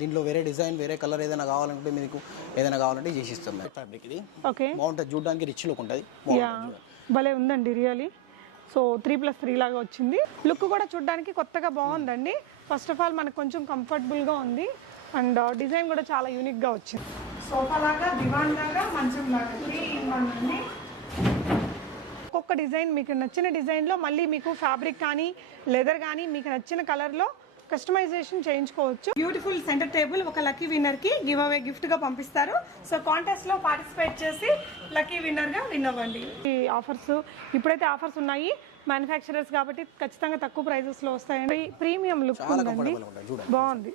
దీంట్లో వేరే డిజైన్ వేరే కలర్ ఏదైనా కావాలంటే మీకు ఏదైనా కావాలంటే చేసి ఇస్తాం ఫ్యాబ్రిక్ ఇది బాగుంటుంది చూడడానికి రిచ్ లుక్ ఉంటుంది భలే ఉందండి రియలీ సో 3+3 లాగా వచ్చింది లుక్ కూడా చూడడానికి కొత్తగా బాగుందండి ఫస్ట్ ఆఫ్ ఆల్ మనకు కొంచెం కంఫర్టబుల్గా ఉంది అండ్ డిజైన్ కూడా చాలా యూనిక్గా వచ్చింది సోఫా లాగా దివాన్ లాగా మంచం లాగా ఒక్కొక్క డిజైన్ మీకు నచ్చిన డిజైన్లో మళ్ళీ మీకు ఫ్యాబ్రిక్ కానీ లెదర్ కానీ మీకు నచ్చిన కలర్లో కస్టమైజేషన్ చేయించుకోవచ్చు బ్యూటిఫుల్ సెంటర్ టేబుల్ ఒక లక్కీ విన్నర్కి గివ్ అవే గిఫ్ట్గా పంపిస్తారు సో కాంటెస్ట్లో పార్టిసిపేట్ చేసి లక్కీ విన్నర్గా విన్ అవ్వండి ఈ ఆఫర్స్ ఇప్పుడైతే ఆఫర్స్ ఉన్నాయి మ్యానుఫ్యాక్చరర్స్ కాబట్టి ఖచ్చితంగా తక్కువ ప్రైజెస్లో వస్తాయండి ప్రీమియం లుక్ ఉందండి బాగుంది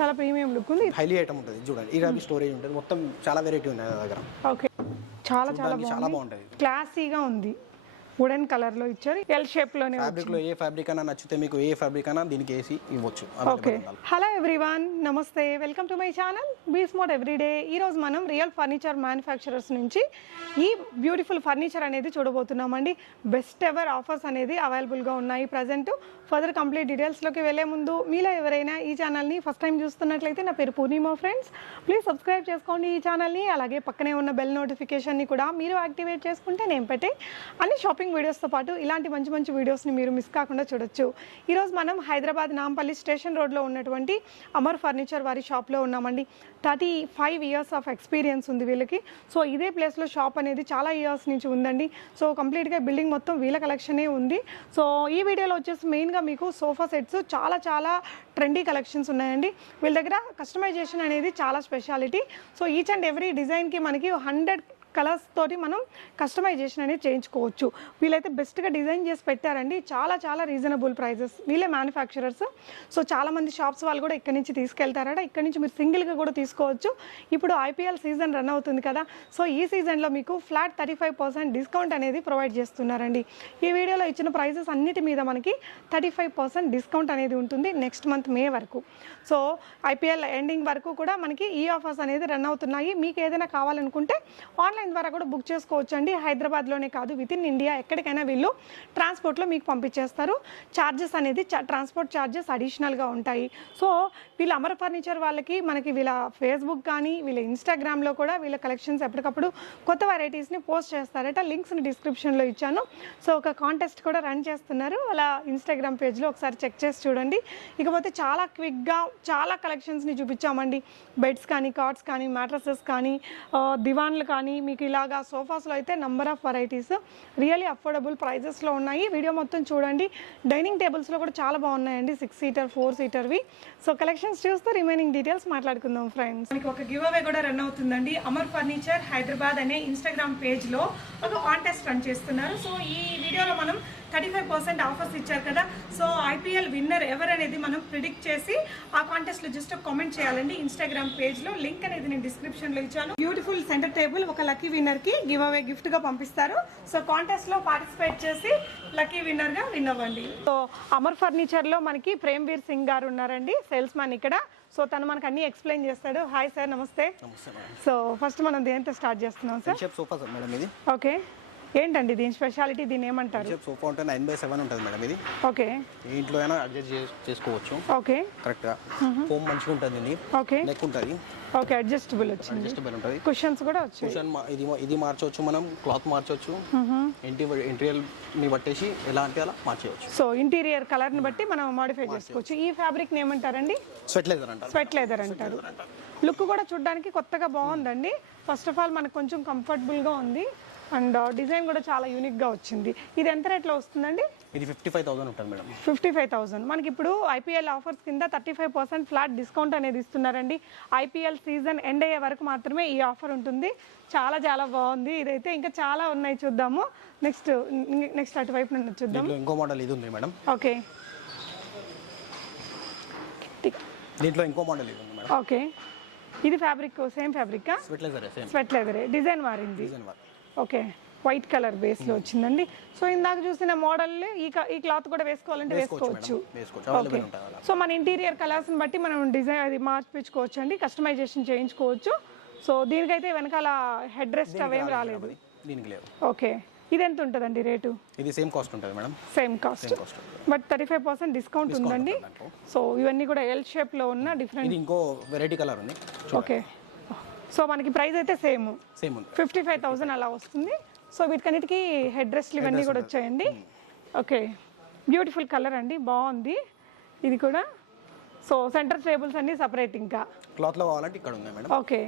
చాలా ప్రీమియం లుక్ ఉంది హైలీ ఐటమ్ ఉంటుంది చూడండి ఈ స్టోరేజ్ ఉంటుంది మొత్తం చాలా వెరైటీ ఉంది దగ్గర ఓకే చాలా బాగుంటుంది క్లాసీగా ఉంది వుడెన్ కలర్ లో ఇచ్చారు ఎల్ షేప్ లోనే ఫ్యాబ్రిక్ లో ఏ ఫ్యాబ్రిక్ అయినా నచ్చితే మీకు ఏ ఫ్యాబ్రిక్ అయినా దీనికి వేసి ఇవ్వచ్చు ఓకే హలో ఎవ్రీవన్ నమస్తే welcome to my channel be smart everyday ఈ రోజు మనం రియల్ ఫర్నిచర్ మ్యానుఫ్యాక్చరర్స్ నుంచి ఈ బ్యూటిఫుల్ ఫర్నిచర్ అనేది చూడబోతున్నామండి బెస్ట్ ఎవర్ ఆఫర్స్ అనేది అవైలబుల్గా ఉన్నాయి ప్రజెంట్ ఫర్దర్ కంప్లీట్ డీటెయిల్స్లోకి వెళ్ళే ముందు మీలో ఎవరైనా ఈ ఛానల్ని ఫస్ట్ టైం చూస్తున్నట్లయితే నా పేరు పూర్ణిమ ఫ్రెండ్స్ ప్లీజ్ సబ్స్క్రైబ్ చేసుకోండి ఈ ఛానల్ని అలాగే పక్కనే ఉన్న బెల్ నోటిఫికేషన్ని కూడా మీరు యాక్టివేట్ చేసుకుంటే నేను పెట్టే అన్ని షాపింగ్ వీడియోస్తో పాటు ఇలాంటి మంచి మంచి వీడియోస్ని మీరు మిస్ కాకుండా చూడొచ్చు ఈరోజు మనం హైదరాబాద్ నాంపల్లి స్టేషన్ రోడ్లో ఉన్నటువంటి అమర్ ఫర్నిచర్ వారి షాప్లో ఉన్నామండి 35 ఇయర్స్ ఆఫ్ ఎక్స్పీరియన్స్ ఉంది వీళ్ళకి సో ఇదే ప్లేస్లో షాప్ అనేది చాలా ఇయర్స్ నుంచి ఉందండి సో కంప్లీట్గా బిల్డింగ్ మొత్తం వీళ్ళ కలెక్షనే ఉంది సో ఈ వీడియోలో వచ్చేసి మెయిన్గా మీకు సోఫా సెట్స్ చాలా ట్రెండీ కలెక్షన్స్ ఉన్నాయండి వీళ్ళ దగ్గర కస్టమైజేషన్ అనేది చాలా speciality so each and every డిజైన్కి మనకి 100 కలర్స్ తోటి మనం కస్టమైజేషన్ అనేది చేయించుకోవచ్చు వీళ్ళైతే బెస్ట్గా డిజైన్ చేసి పెట్టారండి చాలా రీజనబుల్ ప్రైజెస్ వీళ్ళే మ్యానుఫ్యాక్చరర్స్ సో చాలామంది షాప్స్ వాళ్ళు కూడా ఇక్కడ నుంచి తీసుకెళ్తారట ఇక్కడ నుంచి మీరు సింగిల్గా కూడా తీసుకోవచ్చు ఇప్పుడు ఐపీఎల్ సీజన్ రన్ అవుతుంది కదా సో ఈ సీజన్లో మీకు ఫ్లాట్ 35% డిస్కౌంట్ అనేది ప్రొవైడ్ చేస్తున్నారండి ఈ వీడియోలో ఇచ్చిన ప్రైజెస్ అన్నిటి మీద మనకి 35% డిస్కౌంట్ అనేది ఉంటుంది నెక్స్ట్ మంత్ మే వరకు సో ఐపీఎల్ ఎండింగ్ వరకు కూడా మనకి ఈ ఆఫర్స్ అనేది రన్ అవుతున్నాయి మీకు ఏదైనా కావాలనుకుంటే ఆన్లైన్ ద్వారా కూడా బుక్ చేసుకోవచ్చు అండి హైదరాబాద్లోనే కాదు విత్ ఇన్ ఇండియా ఎక్కడికైనా వీళ్ళు ట్రాన్స్పోర్ట్లో మీకు పంపించేస్తారు ఛార్జెస్ అనేది ట్రాన్స్పోర్ట్ ఛార్జెస్ అడిషనల్గా ఉంటాయి సో వీళ్ళ అమర్ ఫర్నిచర్ వాళ్ళకి మనకి వీళ్ళ ఫేస్బుక్ కానీ వీళ్ళ ఇన్స్టాగ్రామ్లో కూడా వీళ్ళ కలెక్షన్స్ ఎప్పటికప్పుడు కొత్త వెరైటీస్ని పోస్ట్ చేస్తారట లింక్స్ని డిస్క్రిప్షన్లో ఇచ్చాను సో ఒక కాంటెస్ట్ కూడా రన్ చేస్తున్నారు వాళ్ళ ఇన్స్టాగ్రామ్ పేజ్లో ఒకసారి చెక్ చేసి చూడండి ఇకపోతే చాలా క్విక్గా చాలా కలెక్షన్స్ని చూపించామండి బెడ్స్ కానీ కాట్స్ కానీ మ్యాట్రసెస్ కానీ దివాన్లు కానీ మీకు ఇలాగా సోఫాస్లో అయితే number of varieties really affordable ప్రైజెస్లో ఉన్నాయి వీడియో మొత్తం చూడండి డైనింగ్ టేబుల్స్లో కూడా చాలా బాగున్నాయండి 6 సీటర్ 4 సీటర్వి సో కలెక్షన్స్ చూస్తూ రిమైనింగ్ డీటెయిల్స్ మాట్లాడుకుందాం ఫ్రెండ్స్ మీకు ఒక గివ్ అవే కూడా రన్ అవుతుందండి అమర్ ఫర్నిచర్ హైదరాబాద్ అనే ఇన్స్టాగ్రామ్ పేజ్లో ఒక కాంటెస్ట్ రన్ చేస్తున్నారు సో ఈ వీడియోలో మనం 35% ఆఫర్స్ ఇచ్చారు కదా సో ఐపీఎల్ విన్నర్ ఎవరనేది మనం ప్రిడిక్ట్ చేసి ఆ కాంటెస్ట్లో జస్ట్ కామెంట్ చేయాలండి ఇన్స్టాగ్రామ్ పేజ్లో లింక్ అనేది నేను డిస్క్రిప్షన్లో ఇచ్చాను బ్యూటిఫుల్ సెంటర్ టేబుల్ ఒక లక్కీ విన్నర్కి గివ్ అవే గిఫ్ట్గా పంపిస్తారు సో కాంటెస్ట్లో పార్టిసిపేట్ చేసి లక్కీ విన్నర్గా విన్ అవ్వండి సో అమర్ ఫర్నిచర్లో మనకి ప్రేమ్వీర్ సింగ్ గారు ఉన్నారండి సేల్స్ మ్యాన్ ఇక్కడ సో తను మనకు అన్ని ఎక్స్ప్లెయిన్ చేస్తాడు హాయ్ సార్ నమస్తే సో ఫస్ట్ మనం దేంతో స్టార్ట్ చేస్తున్నాం సార్ ఓకే ఏంటండి దీని స్పెషాలిటీ దీని ఏమంటారు సోఫా ఉంటే 9/7 ఉంటుంది మేడం ఇది ఓకే ఇంట్లో అయినా అడ్జస్ట్ చేసుకోవచ్చు ఓకే కరెక్ట్ గా ఫోమ్ మంచిగా ఉంటుంది ఓకే నెక్ ఉంటుంది ఓకే అడ్జస్టబుల్ వచ్చింది అడ్జస్టబుల్ ఉంటుంది కుషన్స్ కూడా వచ్చాయి కుషన్ ఇది మార్చవచ్చు మనం క్లాత్ మార్చవచ్చు ఇంటీరియర్ ని బట్టేసి ఎలా అంటే అలా మార్చవచ్చు సో ఇంటీరియర్ కలర్ ని బట్టి మనం మోడిఫై చేసుకోవచ్చు ఈ ఫ్యాబ్రిక్ ని ఏమంటారండి స్వెట్ లెదర్ అంటారు స్వెట్ లెదర్ అంటారు లుక్ కూడా చూడడానికి కొత్తగా బాగుందండి ఫస్ట్ ఆఫ్ ఆల్ మనకు కొంచెం కంఫర్టబుల్గా ఉంది అండ్ డిజైన్ కూడా చాలా యూనిక్గా వచ్చింది ఇది ఎంత రేట్లో వస్తుందండి ఇది 55,000 ఉంటుంది మేడం 55,000 మనకి ఇప్పుడు ఐపీఎల్ ఆఫర్స్ కింద 35% ఫ్లాట్ డిస్కౌంట్ అనేది ఇస్తున్నారండి ఐపీఎల్ సీజన్ ఎండ్ అయ్యే వరకు మాత్రమే ఈ ఆఫర్ ఉంటుంది చాలా బాగుంది ఇదైతే ఇంకా చాలా ఉన్నాయి చూద్దాము నెక్స్ట్ అటువైపు నుండి చూద్దాం ఇంకో మోడల్ ఇది ఉంది మేడం ఓకే దీంట్లో ఇంకో మోడల్ ఇది ఉంది మేడం ఓకే ఇది ఫ్యాబ్రిక్ సేమ్ ఫ్యాబ్రిక్ స్వెట్ లెదరే డిజైన్ మారింది ఓకే వైట్ కలర్ బేస్ లో వచ్చిందండి సో ఇందాక చూసిన మోడల్ ఈ క్లాత్ కూడా వేసుకోవాలంటే వేసుకోవచ్చు ఓకే సో మన ఇంటీరియర్ కలర్స్ ని బట్టి మనం డిజైన్ అది మార్పించుకోవచ్చు అండి కస్టమైజేషన్ చేయించుకోవచ్చు సో దీనికైతే వెనకాల హెడ్ రెస్ట్ అవేం రాలేదు ఓకే ఇది ఎంత ఉంటుందండి రేటు? ఇది సేమ్ కాస్ట్ ఉంటుంది madam. Same cost, but 35% discount ఉందండి. సో ఇవన్నీ కూడా ఎల్ షేప్లో ఉన్న డిఫరెంట్. ఇది ఇంకో వెరైటీ కలర్ ఉంది. ఓకే, సో మనకి ప్రైస్ అయితే సేమ్ ఉంది, 55,000 అలా వస్తుంది. సో వీటికన్నిటికీ హెడ్ రెస్ట్లు ఇవన్నీ కూడా వచ్చాయండి. ఓకే, బ్యూటిఫుల్ కలర్ అండి, బాగుంది ఇది కూడా. సో సెంటర్ టేబుల్స్ అన్ని సపరేట్. ఇంకా క్లాత్లో కావాలంటే ఇక్కడ ఉంది మేడం. ఓకే,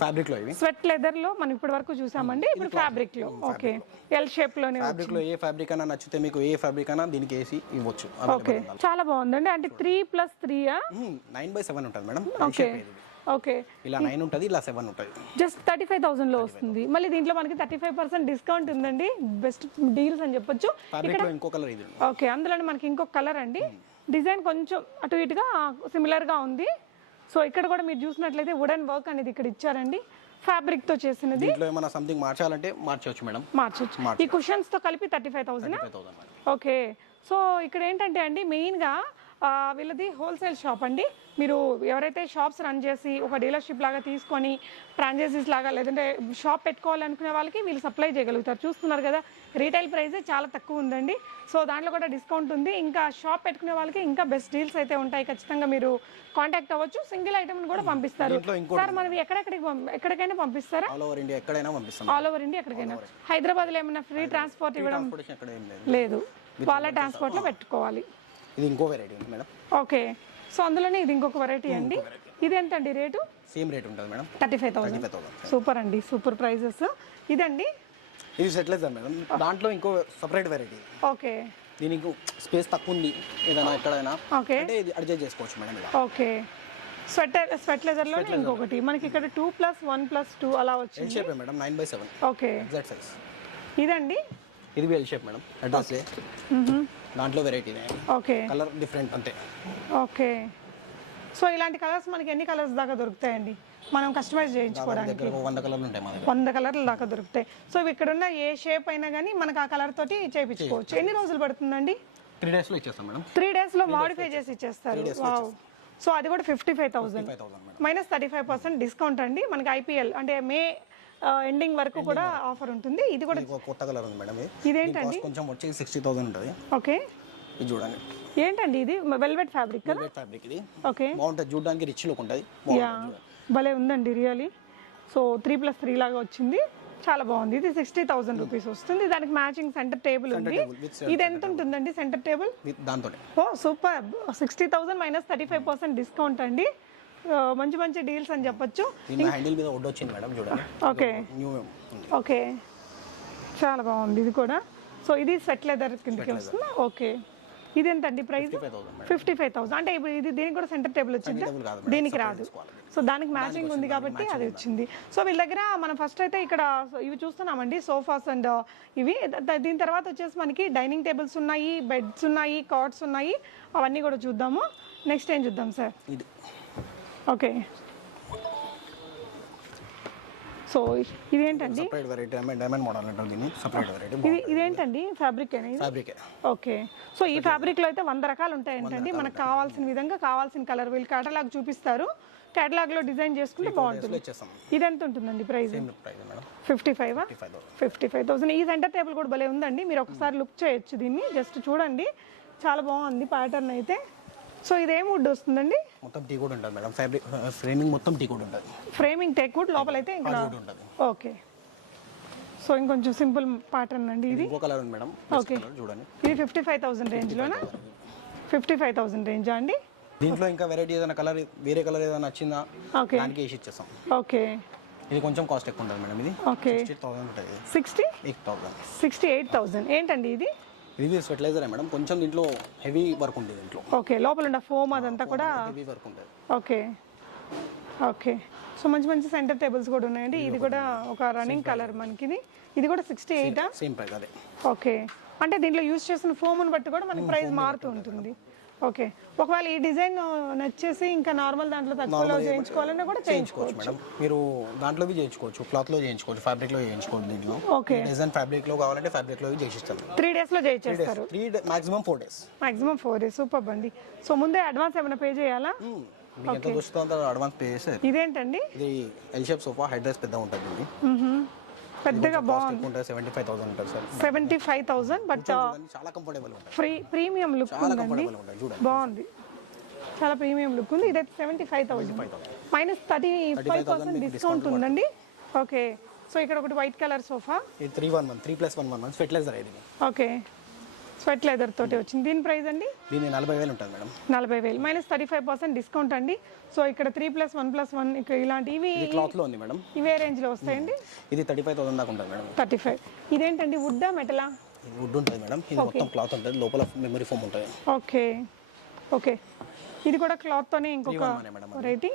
ఫ్యాబ్రిక్లో ఇవి స్వెట్ లెదర్లో మనం ఇప్పటి వరకు చూసామండి. ఇప్పుడు ఫ్యాబ్రిక్లో. ఓకే, ఎల్ షేప్లోనే. ఫ్యాబ్రిక్లో ఏ ఫ్యాబ్రిక్ అయినా నచ్చితే మీకు ఏ ఫ్యాబ్రిక్ అయినా దీనికి వేసి ఇవ్వచ్చు. ఓకే, చాలా బాగుందండి. అంటే 3+3 9/7 ఉంటుంది మేడం. ఓకే ఓకే, ఇలా 9 ఉంటుంది, ఇలా 7 ఉంటుంది. జస్ట్ 35,000 లో వస్తుంది. మళ్ళీ దీంట్లో మనకి 35% డిస్కౌంట్ ఉందండి. బెస్ట్ డీల్స్ అని చెప్పొచ్చు. ఇక్కడ ఇంకో కలర్ ఇది. ఓకే, అందులోనే మనకి ఇంకొక కలర్ అండి. డిజైన్ కొంచెం అటు ఇటుగా సిమిలర్ గా ఉంది. సో ఇక్కడ కూడా మీరు చూసినట్లయితే వుడెన్ వర్క్ అనేది ఇక్కడ ఇచ్చారండి, ఫ్యాబ్రిక్ తో చేసినది. దీంట్లో ఏమైనా సంథింగ్ మార్చాలంటే మార్చవచ్చు మేడం. మార్చవచ్చు. ఈ కుషన్స్ తో కలిపి 35,000. ఓకే, సో ఇక్కడ ఏంటంటే అండి మెయిన్ గా వీళ్ళది హోల్సేల్ షాప్ అండి. మీరు ఎవరైతే షాప్స్ రన్ చేసి ఒక డీలర్షిప్ లాగా తీసుకొని ఫ్రాంచైజీస్ లాగా లేదంటే షాప్ పెట్టుకోవాలనుకునే వాళ్ళకి వీళ్ళు సప్లై చేయగలుగుతారు. చూస్తున్నారు కదా, రీటైల్ ప్రైస్ చాలా తక్కువ ఉందండి. సో దాంట్లో కూడా డిస్కౌంట్ ఉంది. ఇంకా షాప్ పెట్టుకునే వాళ్ళకి ఇంకా బెస్ట్ డీల్స్ అయితే ఉంటాయి. ఖచ్చితంగా మీరు కాంటాక్ట్ అవ్వచ్చు. సింగిల్ ఐటమ్ కూడా పంపిస్తారు సార్. మనవి ఎక్కడికైనా పంపిస్తారా? ఆల్ ఓవర్ ఇండియా ఎక్కడైనా పంపిస్తాం. ఆల్ ఓవర్ ఇండియా ఎక్కడికైనా. హైదరాబాద్ లో ఏమైనా ఫ్రీ ట్రాన్స్పోర్ట్ ఇవ్వడం లేదు, వాళ్ళ ట్రాన్స్పోర్ట్ లో పెట్టుకోవాలి. ఇది ఇంకో వెరైటీ ఉంది మేడం. ఓకే, సో అందులోనే ఇది ఇంకొక వెరైటీ అండి. ఇది ఎంతండి రేటు? సేమ్ రేట్ ఉంటుంది మేడం, 35,000. సూపర్ అండి, సూపర్ ప్రైజెస్. ఇదండి ఇది సెట్లెస్ మేడం. దాంట్లో ఇంకో సపరేట్ వెరైటీ. ఓకే, దీనికి స్పేస్ తక్కువ ఉంది ఏదైనా ఎక్కడైనా ఓకే అంటే ఇది అడ్జస్ట్ చేసుకోవచ్చు మేడం. ఓకే, స్వెట్ లెదర్ లో ఇంకొకటి మనకి ఇక్కడ 2+1+2 అలా వచ్చింది. Shape madam, 9/7. Okay, exact size. ఇదండి ఇది ఎల్ షేప్ మేడం. అడ్రస్ దాంట్లో వెరైటీ. ఓకే, కలర్ డిఫరెంట్ అంతే. ఓకే, సో ఇలాంటి కలర్స్ మనకి ఎన్ని కలర్స్ దాకా దొరుకుతాయండి మనం కస్టమైజ్ చేయించుకోవడానికి? 100 కలర్లు ఉంటాయి మా దగ్గర. 100 కలర్ల దాకా దొరుకుతాయి. సో ఇక్కడ ఉన్న ఏ షేప్ అయినా కానీ మనకు ఆ కలర్ తోటి చేయించుకోవచ్చు. ఎన్ని రోజులు పడుతుందండి? 3 days లో ఇచ్చేస్తాం మేడం. 3 days లో మాడిఫై చేసి ఇచ్చేస్తారు. వావ్, సో అది కూడా 55,000 మైనస్ 35% డిస్కౌంట్ అండి. మనకి ఐపీఎల్ అంటే మే ఎండింగ్ వరకు కూడా ఆఫర్ ఉంటుంది. ఇది కూడా కొత్త కలర్ ఉంది మేడం. ఇదేంటండి? కొంచెం వచ్చి 60,000 ఉంటుంది. ఓకే, ఇది చూడండి. ఏంటండి ఇది? వెల్వెట్ ఫ్యాబ్రిక్ కదా? వెల్వెట్ ఫ్యాబ్రిక్ ఇది. ఓకే, బాగుంటుంది, చూడడానికి రిచ్ లుక్ ఉంటుంది. యా, భలే ఉందండి రియలీ. సో 3+3 లాగా వచ్చింది, చాలా బాగుంది. ఇది 60,000 రూపీస్ వస్తుంది. దానికి మ్యాచింగ్ సెంటర్ టేబుల్ ఉంది. ఇది ఎంత ఉంటుందండి సెంటర్ టేబుల్? దాంతో ఓ సూపర్, 60,000 మైనస్ 35% డిస్కౌంట్ అండి. మంచి మంచి డీల్స్ అని చెప్పొచ్చు. హ్యాండిల్ మీద వుడ్ వచ్చింది మేడం, చూడండి. ఓకే ఓకే, చాలా బాగుంది ఇది కూడా. సో ఇది స్వెట్ లెదర్ కిందకి వస్తుంది. ఓకే, ఇది ఎంత అండి ప్రైస్? 55,000. అంటే ఇప్పుడు ఇది దీనికి కూడా సెంటర్ టేబుల్ వచ్చింది, దీనికి రాదు. సో దానికి మ్యాచింగ్ ఉంది కాబట్టి అది వచ్చింది. సో వీళ్ళ దగ్గర మనం ఫస్ట్ అయితే ఇక్కడ ఇవి చూస్తున్నామండి, సోఫాస్ అండ్ ఇవి. దీని తర్వాత వచ్చేసి మనకి డైనింగ్ టేబుల్స్ ఉన్నాయి, బెడ్స్ ఉన్నాయి, కాట్స్ ఉన్నాయి. అవన్నీ కూడా చూద్దాము. నెక్స్ట్ ఏం చూద్దాం సార్? ఓకే, సో ఇదేంటండి? సపరేట్ వెరైటీ డైమండ్ మోడల్ అంటారు దీన్ని. Separate variety. ఇదేంటండి? ఫ్యాబ్రిక్ అనేది? ఫ్యాబ్రిక్. ఓకే, సో ఈ ఫ్యాబ్రిక్ లో అయితే 100 రకాలు ఉంటాయంటండి. మనకు కావాల్సిన విధంగా కావాల్సిన కలర్ వీళ్ళు కేటలాగ్ చూపిస్తారు. కేటలాగ్ లో డిజైన్ చేసుకుంటే బాగుంటుంది. ఇది ఎంత ఉంటుందండి ప్రైస్? 55,000. ఈ సెంటర్ టేబుల్ కూడా భలే ఉందండి. మీరు ఒకసారి లుక్ చేయొచ్చు దీన్ని, జస్ట్ చూడండి, చాలా బాగుంది ప్యాటర్న్ అయితే. సో ఇదేం వుడ్ వస్తుందండి? మొత్తం టీ వుడ్ ఉంటుంది మేడం. ఫ్యాబ్రిక్ ఫ్రేమింగ్ మొత్తం టీ వుడ్ ఉంటుంది. ఫ్రేమింగ్ టేక్ వుడ్, లోపల అయితే ఇంకా ఉంటుంది. ఓకే, సో ఇంకొంచెం సింపుల్ ప్యాటర్న్ అండి ఇది. ఇంకో కలర్ ఉంది మేడం. ఓకే, చూడండి. ఇది 55,000 రేంజ్ లోనా? 55,000 రేంజా అండి? దీంట్లో ఇంకా వెరైటీ ఏదైనా కలర్, వేరే కలర్ ఏదైనా నచ్చిందా దానికి వేసి ఇచ్చేస్తాం. ఓకే, ఇది కొంచెం కాస్ట్ ఎక్కువ ఉంటుంది మేడం. ఇది ఓకే 60,000 ఉంటుంది. 68,000 ఏంటండి ఇది? ఇది ఫెర్టిలైజర్ మేడం. కొంచెం దీంట్లో హెవీ వర్క్ ఉంది దీంట్లో. ఓకే, లోపల ఉన్న ఫోమ్ అదంతా కూడా హెవీ వర్క్ ఉంటుంది. ఓకే ఓకే, సో మంచి మంచి సెంటర్ టేబుల్స్ కూడా ఉన్నాయండి. ఇది కూడా ఒక రన్నింగ్ కలర్ మనకి. ఇది కూడా 68. సేమ్ ప్రైస్ అదే. ఓకే, అంటే దీంట్లో యూజ్ చేసిన ఫోమ్ని బట్టి కూడా మనకి ప్రైస్ మారుతూ ఉంటుంది. ఓకే, ఒకవేళ ఈ డిజైన్ నచ్చేసి ఇంకా నార్మల్ దాంట్లో తక్కువలో చేయించుకోవాలన్నా కూడా చేయించుకోవచ్చు మేడం. మీరు దాంట్లో చేయించుకోవచ్చు, క్లాత్ లో చేయించుకోవచ్చు, ఫ్యాబ్రిక్ లో చేయించుకోవచ్చు. దీంట్లో ఓకే, డిజైన్ ఫ్యాబ్రిక్ లో కావాలంటే ఫ్యాబ్రిక్ లో చేసిస్తాను. 3 days లో చేయించేస్తారు. 3 maximum 4 days. Maximum 4 days. Super అండి. సో ముందే అడ్వాన్స్ ఏమైనా పే చేయాలా? మీకు ఎంత దొరుకుతుందో అంత అడ్వాన్స్ పే చేస్తారు. ఇదేంటండి? ఇది L shape sofa, head rice పెద్దగా ఉంటుంది. పెద్దగా బాగుంది. ఉంటుంది 75,000 ఉంటుంది సార్. 75,000 బట్ చాలా కంఫర్టబుల్ ఉంటుంది. ప్రీమియం లుక్ చాలా ఉందండి. కంఫర్టబుల్ ఉంటుంది చూడండి. బాగుంది, చాలా ప్రీమియం లుక్ ఉంది. ఇదైతే 75,000 మైనస్ 35% డిస్కౌంట్ ఉందండి. ఓకే, సో ఇక్కడ ఒకటి వైట్ కలర్ సోఫా. ఇది 311 3+1 ఫెర్టిలైజర్ ఇది. ఓకే, స్వెట్ లెదర్ తోటి వచ్చింది. దీని ప్రైస్ అండి? దీని 40,000 ఉంటుంది మేడం. 40,000 మైనస్ 35% డిస్కౌంట్ అండి. సో ఇక్కడ 3+1+1 ఇక్కడ ఇలాంటివి క్లాత్ లో ఉంది మేడం. ఇవే రేంజ్ లో వస్తాయండి. ఇది 35,000 దాకా ఉంటుంది మేడం. 35. ఇదేంటండి, వుడ్డా మెటలా? ఇది వుడ్ ఉంటుంది మేడం. ఇది మొత్తం క్లాత్ ఉంటుంది, లోపల మెమరీ ఫోమ్ ఉంటుంది. ఓకే ఓకే, ఇది కూడా క్లాత్ తోనే ఇంకొక వెరైటీ.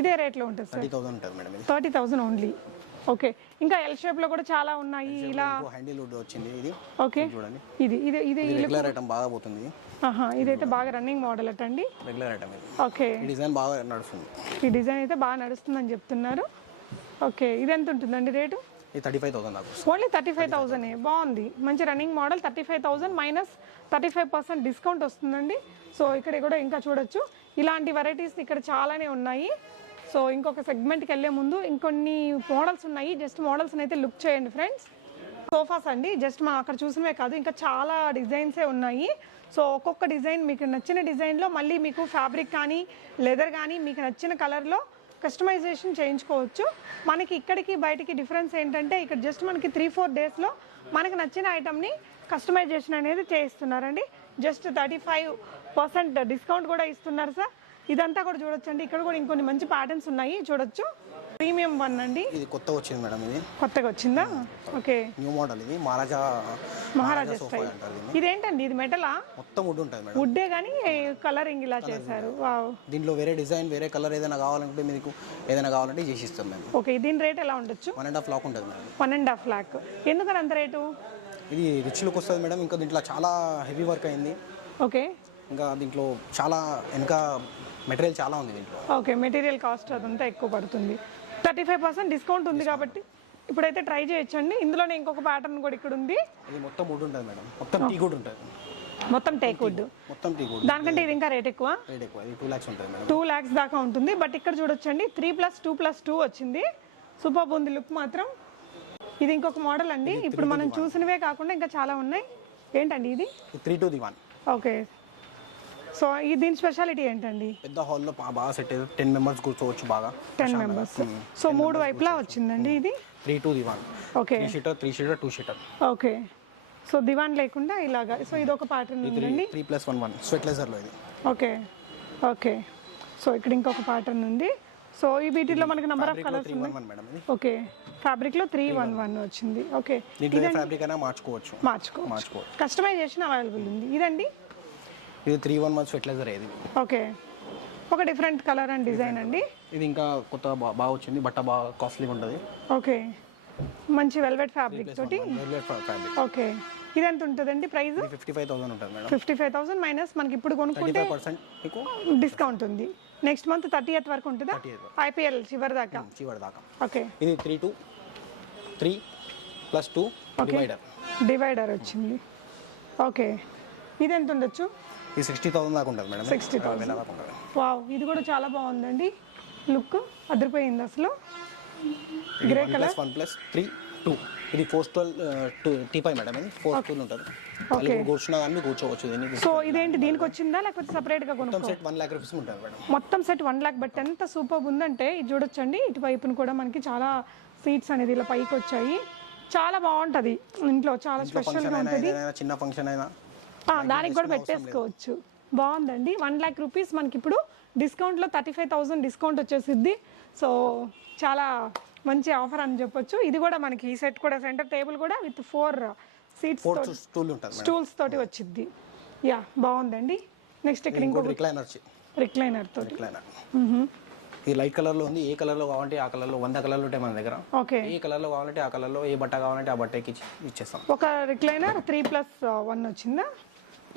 ఇదే రేట్ లో ఉంటుంది సార్. 30,000 ఉంటుంది మేడం. ఇది 30,000 ఓన్లీ. ఓకే, ఇంకా ఎల్ షేప్ లో కూడా చాలా ఉన్నాయి. ఇలా హ్యాండిల్ వుడ్ వచ్చింది ఇది. ఓకే, చూడండి. ఇది ఇది ఇది రెగ్యులర్ ఐటమ్ బాగా పోతుంది. ఇదైతే బాగా రన్నింగ్ మోడల్ అటండి. రెగ్యులర్ ఐటమ్ ఇది. ఓకే, ఈ డిజైన్ బాగా నడుస్తుంది. ఈ డిజైన్ అయితే బాగా నడుస్తుందని చెప్తున్నారు. ఓకే, ఇది ఎంత ఉంటుందండి రేటు? ఇది 35,000 దాకా. ఓన్లీ 35,000. బాగుంది, మంచి రన్నింగ్ మోడల్. 35,000 మైనస్ 35% డిస్కౌంట్ వస్తుందండి. సో ఇక్కడ కూడా ఇంకా చూడొచ్చు, ఇలాంటి వెరైటీస్ ఇక్కడ చాలానే ఉన్నాయి. సో ఇంకొక సెగ్మెంట్కి వెళ్ళే ముందు ఇంకొన్ని మోడల్స్ ఉన్నాయి. జస్ట్ మోడల్స్ని అయితే లుక్ చేయండి ఫ్రెండ్స్. సోఫాస్ అండి, జస్ట్ మనం అక్కడ చూసినవే కాదు, ఇంకా చాలా డిజైన్సే ఉన్నాయి. సో ఒక్కొక్క డిజైన్ మీకు నచ్చిన డిజైన్లో మళ్ళీ మీకు ఫ్యాబ్రిక్ కానీ లెదర్ కానీ మీకు నచ్చిన కలర్లో కస్టమైజేషన్ చేయించుకోవచ్చు. మనకి ఇక్కడికి బయటికి డిఫరెన్స్ ఏంటంటే, ఇక్కడ జస్ట్ మనకి 3-4 డేస్లో మనకి నచ్చిన ఐటమ్ని కస్టమైజేషన్ అనేది చేయిస్తున్నారండి. జస్ట్ 35% డిస్కౌంట్ కూడా ఇస్తున్నారు సార్. ఇదంతా కూడా చూడొచ్చండి. ఇక్కడ కూడా ఇంకొన్ని మంచి ప్యాటర్న్స్ ఉన్నాయి, చూడొచ్చు. ప్రీమియం వన్ అండి. ఇది కొత్త వచ్చింది మేడం. ఇది కొత్తగా వచ్చిందా? Okay, new model. ఇది మహారాజా స్టైల్. ఇదేంటండి, ఇది మెటలా? మొత్తం వుడ్ ఉంటుంది మేడం. వుడ్డే కానీ కలరింగ్ ఇలా చేశారు. వావ్, దీంట్లో వేరే డిజైన్ వేరే కలర్ ఏదైనా కావాలంటే మీకు ఏదైనా కావాలంటే చేసి ఇస్తాం మేము. ఓకే, దీని రేట్ ఎలా ఉండొచ్చు? 1.5 లాక్ ఉంటుంది మేడం. 1.5 లాక్. ఎందుకని అంత రేటు? ఇది రిచ్ లుక్ వస్తుంది మేడం. ఇంకా దీంట్లో చాలా హెవీ వర్క్ అయింది. ఓకే, ఇంకా దీంట్లో చాలా వెనక మెటీరియల్ చాలా ఉంది దీంట్లో. ఓకే, మెటీరియల్ కాస్ట్ అదంతా ఎక్కువ పడుతుంది. 35% డిస్కౌంట్ ఉంది కాబట్టి ఇప్పుడైతే ట్రై చేయొచ్చండి. ఇందులోనే ఇంకొక ప్యాటర్న్ కూడా ఇక్కడ ఉంది. ఇది మొత్తం వుడ్ ఉంటుంది మేడం. మొత్తం టీ వుడ్ ఉంటుంది. మొత్తం టేక్ వుడ్. మొత్తం టీ వుడ్. దానికంటే ఇది ఇంకా రేట్ ఎక్కువ. రేట్ ఎక్కువ. ఇది 2 lakhs ఉంటుంది మేడం. 2 lakhs దాకా ఉంటుంది. బట్ ఇక్కడ చూడొచ్చండి, 3+2+2 వచ్చింది. సూపర్ ఉంది లుక్ మాత్రం. ఇది ఇంకొక మోడల్ అండి. ఇప్పుడు మనం చూసినవే కాకుండా ఇంకా చాలా ఉన్నాయి. ఏంటండి ఇది? 3-1. ఓకే, సో దీని స్పెషాలిటీ ఏంటండి? పెద్ద హాల్లో బాగా సెట్ అయ్యింది. 10 members కూర్చోవచ్చు బాగా. 10 members. సో 3 వైపులా వచ్చిందండి ఇది. 3-1. Okay, 3 seater 2 seater. Okay, so divan లేకుండా ఇలాగా. సో ఇది ఒక ప్యాటర్న్ ఉందండి. 3+1 స్వెట్ లెదర్ లో ఇది. ఓకే ఓకే, సో ఇక్కడ ఇంకొక ప్యాటర్న్ ఉంది. సో ఈ వీటిలో మనకి నంబర్ ఆఫ్ కలర్స్ ఉన్నాయి. 311 మేడం ఇది. ఓకే, ఫ్యాబ్రిక్ లో 311 వచ్చింది. ఓకే, దీంట్లో ఫ్యాబ్రిక్ అయినా మార్చుకోవచ్చు. కస్టమైజేషన్ అవైలబుల్ ఉంది. ఇదండి, ఇది 311 స్వెట్ లెదర్ ఇది. ఓకే, ఒక డిఫరెంట్ కలర్ అండ్ డిజైన్ అండి. ఇది ఇంకా కొత్త బాగా వచ్చింది. బట్ట బాగా కాస్ట్లీగా ఉంటుంది. ఓకే, మంచి వెల్వెట్ ఫ్యాబ్రిక్ తోటి. ఓకే, ఇది ఎంత ఉంటుందండి ప్రైస్? 55,000 ఉంటుంది మేడం. 55,000 మైనస్ మనకి ఇప్పుడు కొనుక్కుంటే 35% మీకు డిస్కౌంట్ ఉంది. నెక్స్ట్ మంత్ 30th వరకు ఉంటుందా? IPL చివరి దాకా. ఓకే, ఇది 3+2 డివైడర్ వచ్చింది. ఓకే, ఇది ఎంత ఉండొచ్చు? ఇది 60,000 దాకా ఉంటుంది మేడం. 60,000. వావ్, ఇది కూడా చాలా బాగుందండి. లుక్ అదిరిపోయింది అసలు. Grey colour. 1+3 2. ఇది 412 టీపై మేడం. ఇది 412 ఉంటుంది. ఓకే, కూర్చున్నా కానీ కూర్చోవచ్చు దీనికి. సో ఇదేంటి, దీనికి వచ్చిందా లేకపోతే సెపరేట్ గా కొనుక్కో? సెట్ 1 lakh rupees ఉంటుంది మేడం. మొత్తం సెట్ 1 lakh. బట్ ఎంత సూపర్ ఉందంటే ఇది చూడొచ్చండి. ఇటువైపున కూడా మనకి చాలా సీట్స్ అనేది ఇలా పైకి వచ్చాయి. చాలా బాగుంటది. ఇంట్లో చాలా స్పెషల్ గా ఉంటుంది. చిన్న ఫంక్షన్ అయినా దానికి కూడా పెట్టేసుకోవచ్చు. బాగుందండి. 1 lakh rupees మనకి ఇప్పుడు డిస్కౌంట్లో 35,000 డిస్కౌంట్ వచ్చేసిద్ది. సో చాలా మంచి ఆఫర్ అని చెప్పొచ్చు. ఇది కూడా మనకి ఈ సెట్ కూడా సెంటర్ టేబుల్ కూడా విత్ 4 సీట్స్ స్టూల్స్ తోటి వచ్చింది. యా, బాగుందండి. నెక్స్ట్ ఇక్కడ ఇంకో రిక్లైనర్ తోటి. ఈ లైట్ కలర్ లో ఉంది. ఏ కలర్ లో కావాలంటే ఆ కలర్ లో 100 కలర్లు ఉంటాయి మన దగ్గర. ఓకే, ఏ కలర్ లో కావాలంటే ఆ కలర్ లో, ఏ బట్ట కావాలంటే ఆ బట్టకి ఇచ్చేస్తాం. ఒక రిక్లైనర్ 3+1 వచ్చిందా?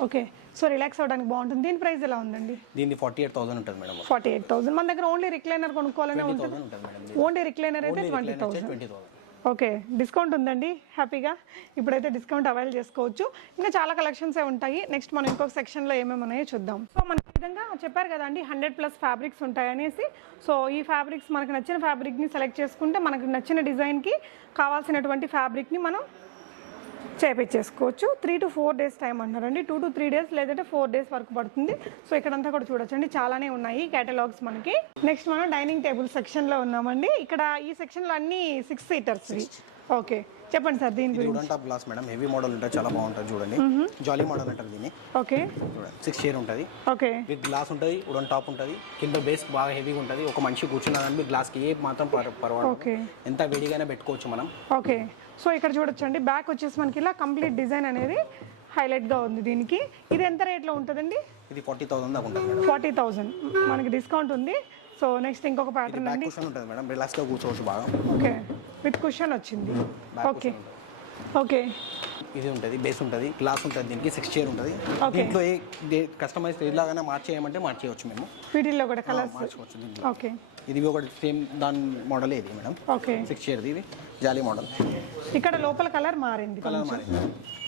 ఓకే, సో రిలాక్స్ అవ్వడానికి బాగుంటుంది. దీని ప్రైస్ ఎలా ఉందండి? దీన్ని 48,000 ఉంటుంది మేడం. 48,000. మన దగ్గర ఓన్లీ రిక్లైనర్ కొనుక్కోవాలనే ఉంటుంది. ఓన్లీ రిక్లైనర్ అయితే 20,000. ఓకే, డిస్కౌంట్ ఉందండి హ్యాపీగా. ఇప్పుడైతే డిస్కౌంట్ అవైల్ చేసుకోవచ్చు. ఇంకా చాలా కలెక్షన్సే ఉంటాయి. నెక్స్ట్ మనం ఇంకొక సెక్షన్లో ఏమేమి ఉన్నాయో చూద్దాం. సో మనకి ఈ విధంగా చెప్పారు కదండి 100+ ఫ్యాబ్రిక్స్ ఉంటాయి అనేసి. సో ఈ ఫ్యాబ్రిక్స్ మనకు నచ్చిన ఫ్యాబ్రిక్ని సెలెక్ట్ చేసుకుంటే మనకు నచ్చిన డిజైన్కి కావాల్సినటువంటి ఫ్యాబ్రిక్ని మనం చేపించేసుకోవచ్చు. 3 to 4 days టైం అన్నారండి. 2 to 3 days లేదంటే 4 days వరకు పడుతుంది. సో ఇక్కడంతా కూడా చూడొచ్చండి, చాలానే ఉన్నాయి కేటలాగ్స్ మనకి. నెక్స్ట్ మనం డైనింగ్ టేబుల్ సెక్షన్లో ఉన్నామండి. ఇక్కడ ఈ సెక్షన్లో అన్ని 6 seaters. ఓకే, చెప్పండి సార్ దీని గురించి. Wooden top glass madam, heavy model ఉంటుంది, చాలా బాగుంటుంది చూడండి. జాలీ మోడల్ అంటారు దీన్ని. ఓకే, చూడండి 6 chair ఉంటుంది. ఓకే, విత్ గ్లాస్ ఉంటుంది, వుడెన్ టాప్ ఉంటుంది, కింద బేస్ బాగా హెవీగా ఉంటుంది. ఒక మనిషి కూర్చున్నారని గ్లాస్కి ఏ మాత్రం పర్వాలేదు, ఓకే, ఎంత వేడిగానే పెట్టుకోవచ్చు మనం. ఓకే. సో ఇక్కడ చూడొచ్చండి, బ్యాక్ వచ్చేసి మనకి ఇలా కంప్లీట్ డిజైన్ అనేది హైలైట్గా ఉంది దీనికి. ఇది ఎంత రేట్లో ఉంటుందండి? ఇది 40,000 దాకా ఉంటుంది. 40,000 మనకి డిస్కౌంట్ ఉంది. సో నెక్స్ట్ ఇంకొక ప్యాటర్న్ అండి. కుషన్ ఉంటుంది మేడం, రిలాక్స్గా కూర్చోవచ్చు బాగా. ఓకే, విత్ కుషన్ వచ్చింది. Okay, okay. ఇది ఉంటుంది, బేస్ ఉంటుంది, గ్లాస్ ఉంటుంది, దీనికి 6 chair ఉంటుంది. దీంట్లో కస్టమైజ్ ఇలాగానే మార్చేయమంటే మార్చేయవచ్చు మేము. వీటిల్లో కూడా కలర్స్ మార్చుకోవచ్చు దీంట్లో. ఓకే, ఇది ఒకటి సేమ్ దాని మోడల్ ఇది మేడం. ఓకే, 6 chair ఇది జాలీ మోడల్. ఇక్కడ లోపల కలర్ మారింది. కలర్ మారింది.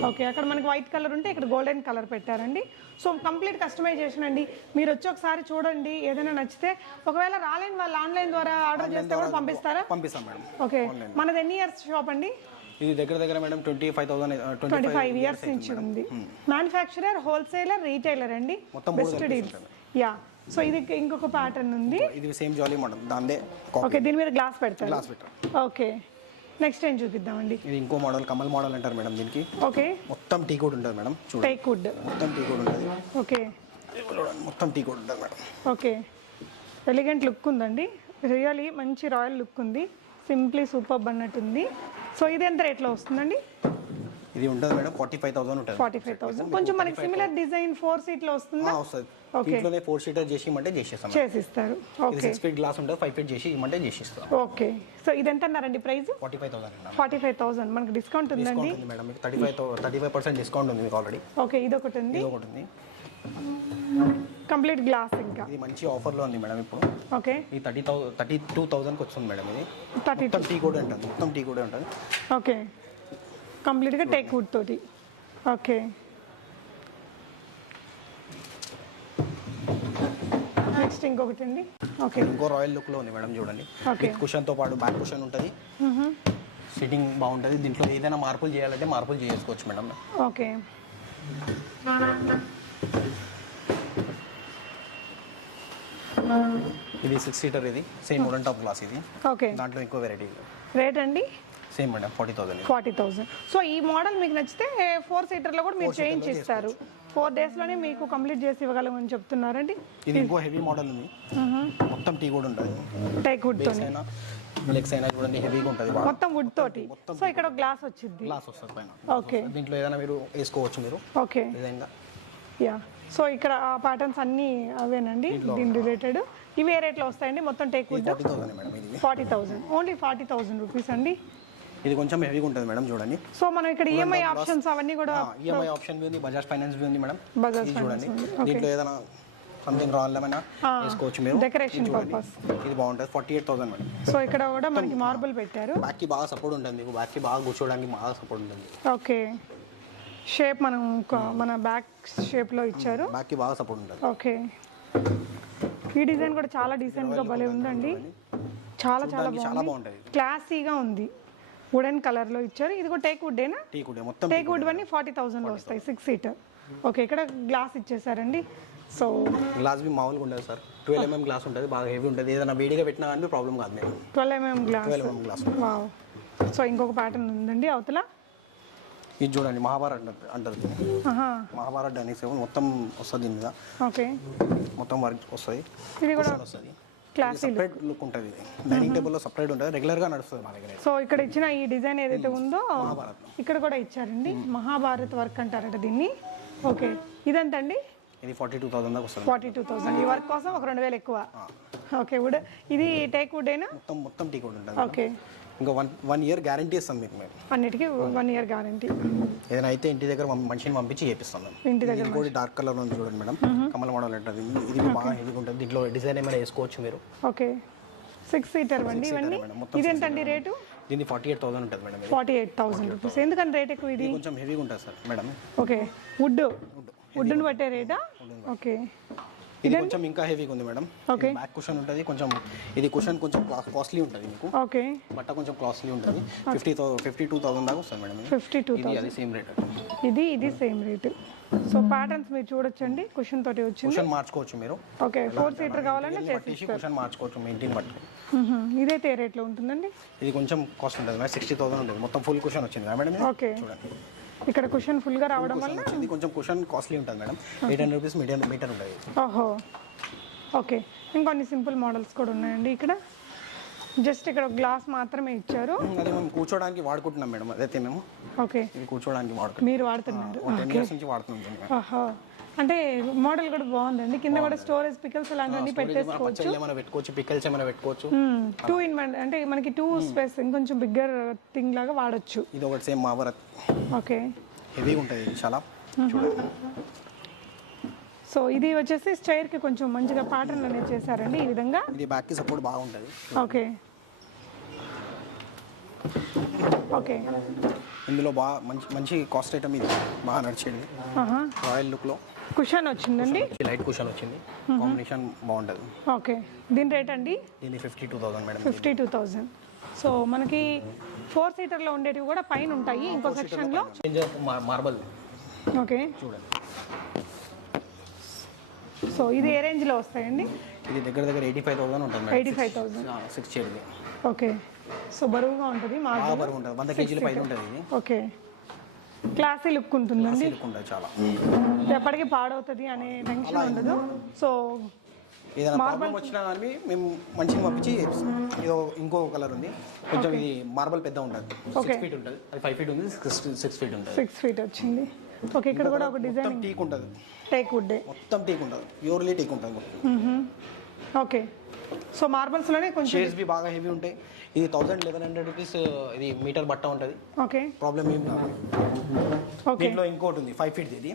ఓకే, అక్కడ మనకి వైట్ కలర్ ఉంటే ఇక్కడ గోల్డెన్ కలర్ పెట్టారండి. సో కంప్లీట్ కస్టమైజేషన్ అండి. మీరు వచ్చి ఒకసారి చూడండి, ఏదైనా నచ్చితే. ఒకవేళ రాలేని వాళ్ళు ఆన్లైన్ ద్వారా ఆర్డర్ చేస్తే కూడా పంపిస్తారా? పంపిస్తాం మేడం. ఓకే, మనది ఎన్ని ఇయర్స్ షాప్ అండి? ఇది దగ్గర మేడం 25 years నుంచి ఉంది. మ్యానుఫ్యాక్చరర్, హోల్సేలర్, రీటైలర్ అండి. Best deals. యా. సో ఇది ఇంకొక ప్యాటర్న్ ఉంది. ఇది సేమ్ జాలీ మోడల్ దాందే. ఓకే, దీని మీద గ్లాస్ పెడతారు. గ్లాస్ పెట్టారు. ఓకే, నెక్స్ట్ ఏం చూపిద్దామండి? ఇది ఇంకో మోడల్, కమల్ మోడల్ అంటారు మేడం దీనికి. ఓకే, మొత్తం టీ కోడ్ ఉంటుంది మేడం. చూడండి, టేక్ వుడ్. మొత్తం టీ కోడ్ ఉంటుంది. ఓకే, మొత్తం టీ కోడ్ ఉంటుంది మేడం. ఓకే, ఎలిగెంట్ లుక్ ఉందండి. రియలీ మంచి రాయల్ లుక్ ఉంది. సింప్లీ సూపర్బ్ అన్నట్టుంది. సో ఇది ఎంత రేట్లో వస్తుందండి? ఇది ఉంటుంది మేడం 45,000 ఉంటుంది. 45,000. కొంచెం మనకి సిమిలర్ డిజైన్ 4 seat లో వస్తుందా? వస్తుంది. దీంట్లోనే 4 seater చేసి ఇవ్వమంటే చేసేస్తాం. చేసిస్తారు. ఇది 6 feet గ్లాస్ ఉంటుంది, 5 feet చేసి ఇవ్వమంటే చేసిస్తాం. ఓకే. సో ఇది ఎంత అన్నారండి ప్రైస్? 45,000. 45,000. మనకి డిస్కౌంట్ ఉందండి మేడం. మీకు 35% డిస్కౌంట్ ఉంది మీకు ఆల్రెడీ. ఓకే, ఇది ఒకటి ఉంది. ఇది ఒకటి ఉంది, కంప్లీట్ గ్లాస్. ఇంకా ఇది మంచి ఆఫర్లో ఉంది మేడం ఇప్పుడు. ఓకే, ఈ 32,000కి వస్తుంది మేడం. ఇది 32. మొత్తం టీ కోడ్ ఉంటుంది, మొత్తం టీ కోడ్ ఉంటుంది. ఓకే, కంప్లీట్గా టేక్ వుడ్ తోటి. ఓకే, నెక్స్ట్ ఇంకొకటి అండి. ఓకే, ఇంకో రాయల్ లుక్లో ఉంది మేడం. చూడండి, విత్ కుషన్తో పాటు బ్యాక్ కుషన్ ఉంటుంది, సిట్టింగ్ బాగుంటుంది. దీంట్లో ఏదైనా మార్పులు చేయాలంటే మార్పులు చేసుకోవచ్చు మేడం. ఓకే, ఇది 6 seater. ఇది సేమ్ వుడెన్ టాప్ గ్లాస్. ఇది ఓకే. దాంట్లో ఇంకో వెరైటీ. రేట్ అండి? Same madam 40,000. 40,000. సో ఈ మోడల్ మీకు నచ్చితే 4 seaterలో కూడా మీరు చేంజ్ ఇస్తారు. 4 daysలోనే మీకు కంప్లీట్ చేసి ఇవ్వగలమని చెప్తున్నారండి. ఇది ఇంకో హెవీ మోడల్ ఉంది, మొత్తం టీ కూడా ఉంటుంది. టేక్ వుడ్ తోని లెగ్స్ అయినా చూడండి హెవీగా ఉంటుంది, మొత్తం వుడ్ తోటి. సో ఇక్కడ గ్లాస్ వచ్చింది, గ్లాస్ వస్తుంది పైన. ఓకే, దీంట్లో ఏదైనా మీరు వేసుకోవచ్చు మీరు. ఓకే, డిజైన్గా. యా. సో ఇక్కడ ఆ ప్యాటర్న్స్ అన్నీ అవేనండి దీని రిలేటెడ్. ఇవి ఏ రేట్లో వస్తాయండి? మొత్తం టేక్ వుడ్ 40,000 మేడం. ఇది 40,000. ఓన్లీ 40,000 రూపీస్ అండి. ఇది కొంచెం హెవీగా ఉంటుంది మేడం. చూడండి, సో మనం ఇక్కడ ఈఎంఐ ఆప్షన్స్ అవన్నీ కూడా. ఈఎంఐ ఆప్షన్ ఉంది, బజాజ్ ఫైనాన్స్ ఉంది మేడం. బజాజ్ చూడండి, దీంట్లో ఏదైనా సంథింగ్ రావాలమైనా వేసుకోవచ్చు మీరు. Decoration purpose. ఇది బాగుంటుంది. 48,000 మేడం. సో ఇక్కడ కూడా మనకి మార్బుల్ పెట్టారు. బ్యాక్ కి బాగా సపోర్ట్ ఉంటుంది, మీకు బ్యాక్ కి బాగా కూర్చోడానికి బాగా సపోర్ట్ ఉంటుంది. ఓకే, షేప్ మనం మన బ్యాక్ షేప్ లో ఇచ్చారు. బ్యాక్ కి బాగా సపోర్ట్ ఉంటుంది. ఓకే, ఈ డిజైన్ కూడా చాలా డీసెంట్ గా భలే ఉందండి. చాలా చాలా బాగుంటుంది, క్లాసీగా ఉంది. వుడెన్ కలర్ లో ఇచ్చారు. ఇది కూడా టేక్ వుడ్డేనా? టేక్ వుడ్ మొత్తం. టేక్ వుడ్ అన్ని 40,000 లో వస్తాయి, 6 seater. ఓకే, ఇక్కడ గ్లాస్ ఇచ్చేసారండి. సో గ్లాస్ బి మామూలుగా ఉండదు సార్, 12 mm గ్లాస్ ఉంటుంది, బాగా హెవీ ఉంటుంది. ఏదైనా వేడిగా పెట్టినా కానీ ప్రాబ్లం కాదు మేము. 12 mm glass. 12 mm glass. Wow. So ఇంకొక ప్యాటర్న్ ఉందండి అవతల. ఇది చూడండి, మహాభారత్ అంటారు. మహాభారత్ అనేసి మొత్తం వస్తుంది దీని మీద. ఓకే, మొత్తం వర్క్ వస్తుంది. ఇది కూడా వస్తుంది, క్లాసీ సపరేట్ లుక్ ఉంటుంది. డైనింగ్ టేబుల్లో సపరేట్ ఉంటుంది, రెగ్యులర్గా నడుస్తుంది మా దగ్గర. సో ఇక్కడ ఇచ్చిన ఈ డిజైన్ ఏదైతే ఉందో ఇక్కడ కూడా ఇచ్చారండి. మహాభారత్ వర్క్ అంటారట దీన్ని. ఓకే, ఇదంతండి. ఇది 42,000 దాకా వస్తుంది. 42,000. ఈ వర్క్ కోసం ఒక 2,000 ఎక్కువ. Okay, wood. ఇది టేక్ వుడ్ అయినా? మొత్తం టీ వుడ్ ఉంటుంది. ఓకే, ఇంకా 1 year గ్యారంటీ ఇస్తాం మీకు మేము. అన్నిటికీ 1 year గ్యారంటీ. ఏదైనా అయితే ఇంటి దగ్గర మనిషిని పంపించి చేపిస్తాం మేము. ఇంటి దగ్గర కూడా డార్క్ కలర్ ఉంది చూడండి మేడం, కమల మోడల్ ఉంటుంది. ఇది బాగా హెవీగా ఉంటుంది. దీంట్లో డిజైన్ ఏమైనా వేసుకోవచ్చు మీరు. ఓకే, 6 సీటర్ అండి ఇవన్నీ. ఇది ఎంతండి రేటు? దీన్ని 48,000 ఉంటుంది మేడం. 48,000 రూపీస్. ఎందుకని రేట్ ఎక్కువ ఇది? కొంచెం హెవీగా ఉంటుంది సార్ మేడం. ఓకే, వుడ్ని బట్టే రేటా? ఓకే, ఇది కొంచెం ఇంకా హెవీగా ఉంది మేడం. ఓకే, బ్యాక్ కుషన్ ఉంటుంది కొంచెం. ఇది కుషన్ కొంచెం కాస్ట్లీ ఉంటుంది మీకు. ఓకే, బట్ట కొంచెం కాస్ట్లీ ఉంటుంది. 52,000 దాకా వస్తుంది మేడం. 52,000. అది సేమ్ రేట్. ఇది సేమ్ రేట్. సో ప్యాటర్న్స్ మీరు చూడొచ్చండి. కుషన్ తోటి వచ్చింది. కుషన్ మార్చుకోవచ్చు మీరు. ఓకే, 4 సీటర్ కావాలంటే చేసి కుషన్ మార్చుకోవచ్చు మీ ఇంటిని బట్టి. ఇదైతే ఏ రేట్లో ఉంటుందండి? ఇది కొంచెం కాస్ట్ ఉంటుంది మేడం. 60,000 ఉంటుంది. మొత్తం ఫుల్ కుషన్ వచ్చింది కదా మేడం. ఓకే, చూడండి ఇక్కడ కుషన్ ఫుల్ గా రావడం వల్ల ఇది కొంచెం కుషన్ కాస్ట్లీ ఉంటుంది మేడం. 800 రూపీస్ మీటర్ ఉంటుంది. ఓహో, ఓకే. ఇంకొన్ని సింపుల్ మోడల్స్ కూడా ఉన్నాయండి ఇక్కడ. జస్ట్ ఇక్కడ గ్లాస్ మాత్రమే ఇచ్చారు. అది మేము కూర్చోడానికి వాడుకుంటున్నాం మేడం. అదైతే మేము ఓకే, ఇది కూర్చోడానికి వాడుకుంటాం. మీరు వాడుతున్నారు? 10 ఇయర్స్ నుంచి వాడుతున్నాం. ఓహో, అంటే మోడల్ కూడా బాగుందండి. కింద కూడా స్టోరేజ్ పికల్స్ అలాంటివన్నీ పెట్టేసుకోవచ్చు. ఏమైనా పెట్టుకోవచ్చు, పికల్స్ ఏమైనా పెట్టుకోవచ్చు. 2 in 1 అంటే మనకి 2 స్పేస్ ఇంకొంచెం బిగ్గర్ థింగ్ లాగా వాడొచ్చు. ఇది ఒకటి సేమ్ మావరత్. ఓకే, హెవీగా ఉంటుంది ఇది చాలా. చూడండి. సో ఇది వచ్చేసి స్టైర్ కి కొంచెం మంచిగా ప్యాటర్న్ అనేది చేశారండి ఈ విధంగా. ఇది బ్యాక్ కి సపోర్ట్ బాగుంటుంది. Okay, okay. ఇందులో బాగా మంచి కాస్ట్ ఐటమ్ ఇది. బాగా నడిచేది రాయల్ లుక్ లో. కుషన్ వచ్చిందండి. లైట్ కుషన్ వచ్చింది. కాంబినేషన్ బాగుంటుంది. ఓకే, దీని రేట్ అండి? దీని 52,000 మేడం. 52,000. సో మనకి 4 సీటర్లో ఉండేటివి కూడా పైన ఉంటాయి ఇంకో సెక్షన్లో. మార్బల్. ఓకే, చూడండి. సో ఇది ఏ రేంజ్లో వస్తాయండి? ఇది దగ్గర 85,000 ఉంటుంది మేడం. 85,000. 6 చైర్ది. ఓకే, సో బరువుగా ఉంటుంది. బాగా బరువు ఉంటుంది. 100 కేజీల పైన ఉంటుంది ఇది. ఓకే, క్లాసీ లుక్ ఉంటుందండి. లుక్ ఉంటుంది చాలా. ఎప్పటికీ పాడవుతుంది అనే టెన్షన్ ఉండదు. సో ఏదైనా ప్రాబ్లం వచ్చినా కానీ మేము మంచిగా పంపించి ఇది ఇంకో కలర్ ఉంది కొంచెం. ఇది మార్బల్ పెద్ద ఉంటుంది. 6 ఫీట్ ఉంటుంది. అది 5 ఫీట్ ఉంది. 6 ఫీట్ ఉంటుంది. 6 ఫీట్ వచ్చింది. ఓకే, ఇక్కడ కూడా ఒక డిజైన్ టీక్ ఉంటుంది. టేక్ వుడ్ మొత్తం టీక్ ఉంటుంది. ప్యూర్లీ టీక్ ఉంటుంది. ఓకే, సో మార్బల్స్ లోనే కొంచెం షేడ్స్ బి బాగా హెవీ ఉంటాయి. ఇది 1,100 రూపీస్. ఇది మీటర్ బట్ట ఉంటుంది. ఓకే, ప్రాబ్లం ఏం లేదు. ఓకే, దీంట్లో ఇంకోటి ఉంది 5 ఫీట్. ఇది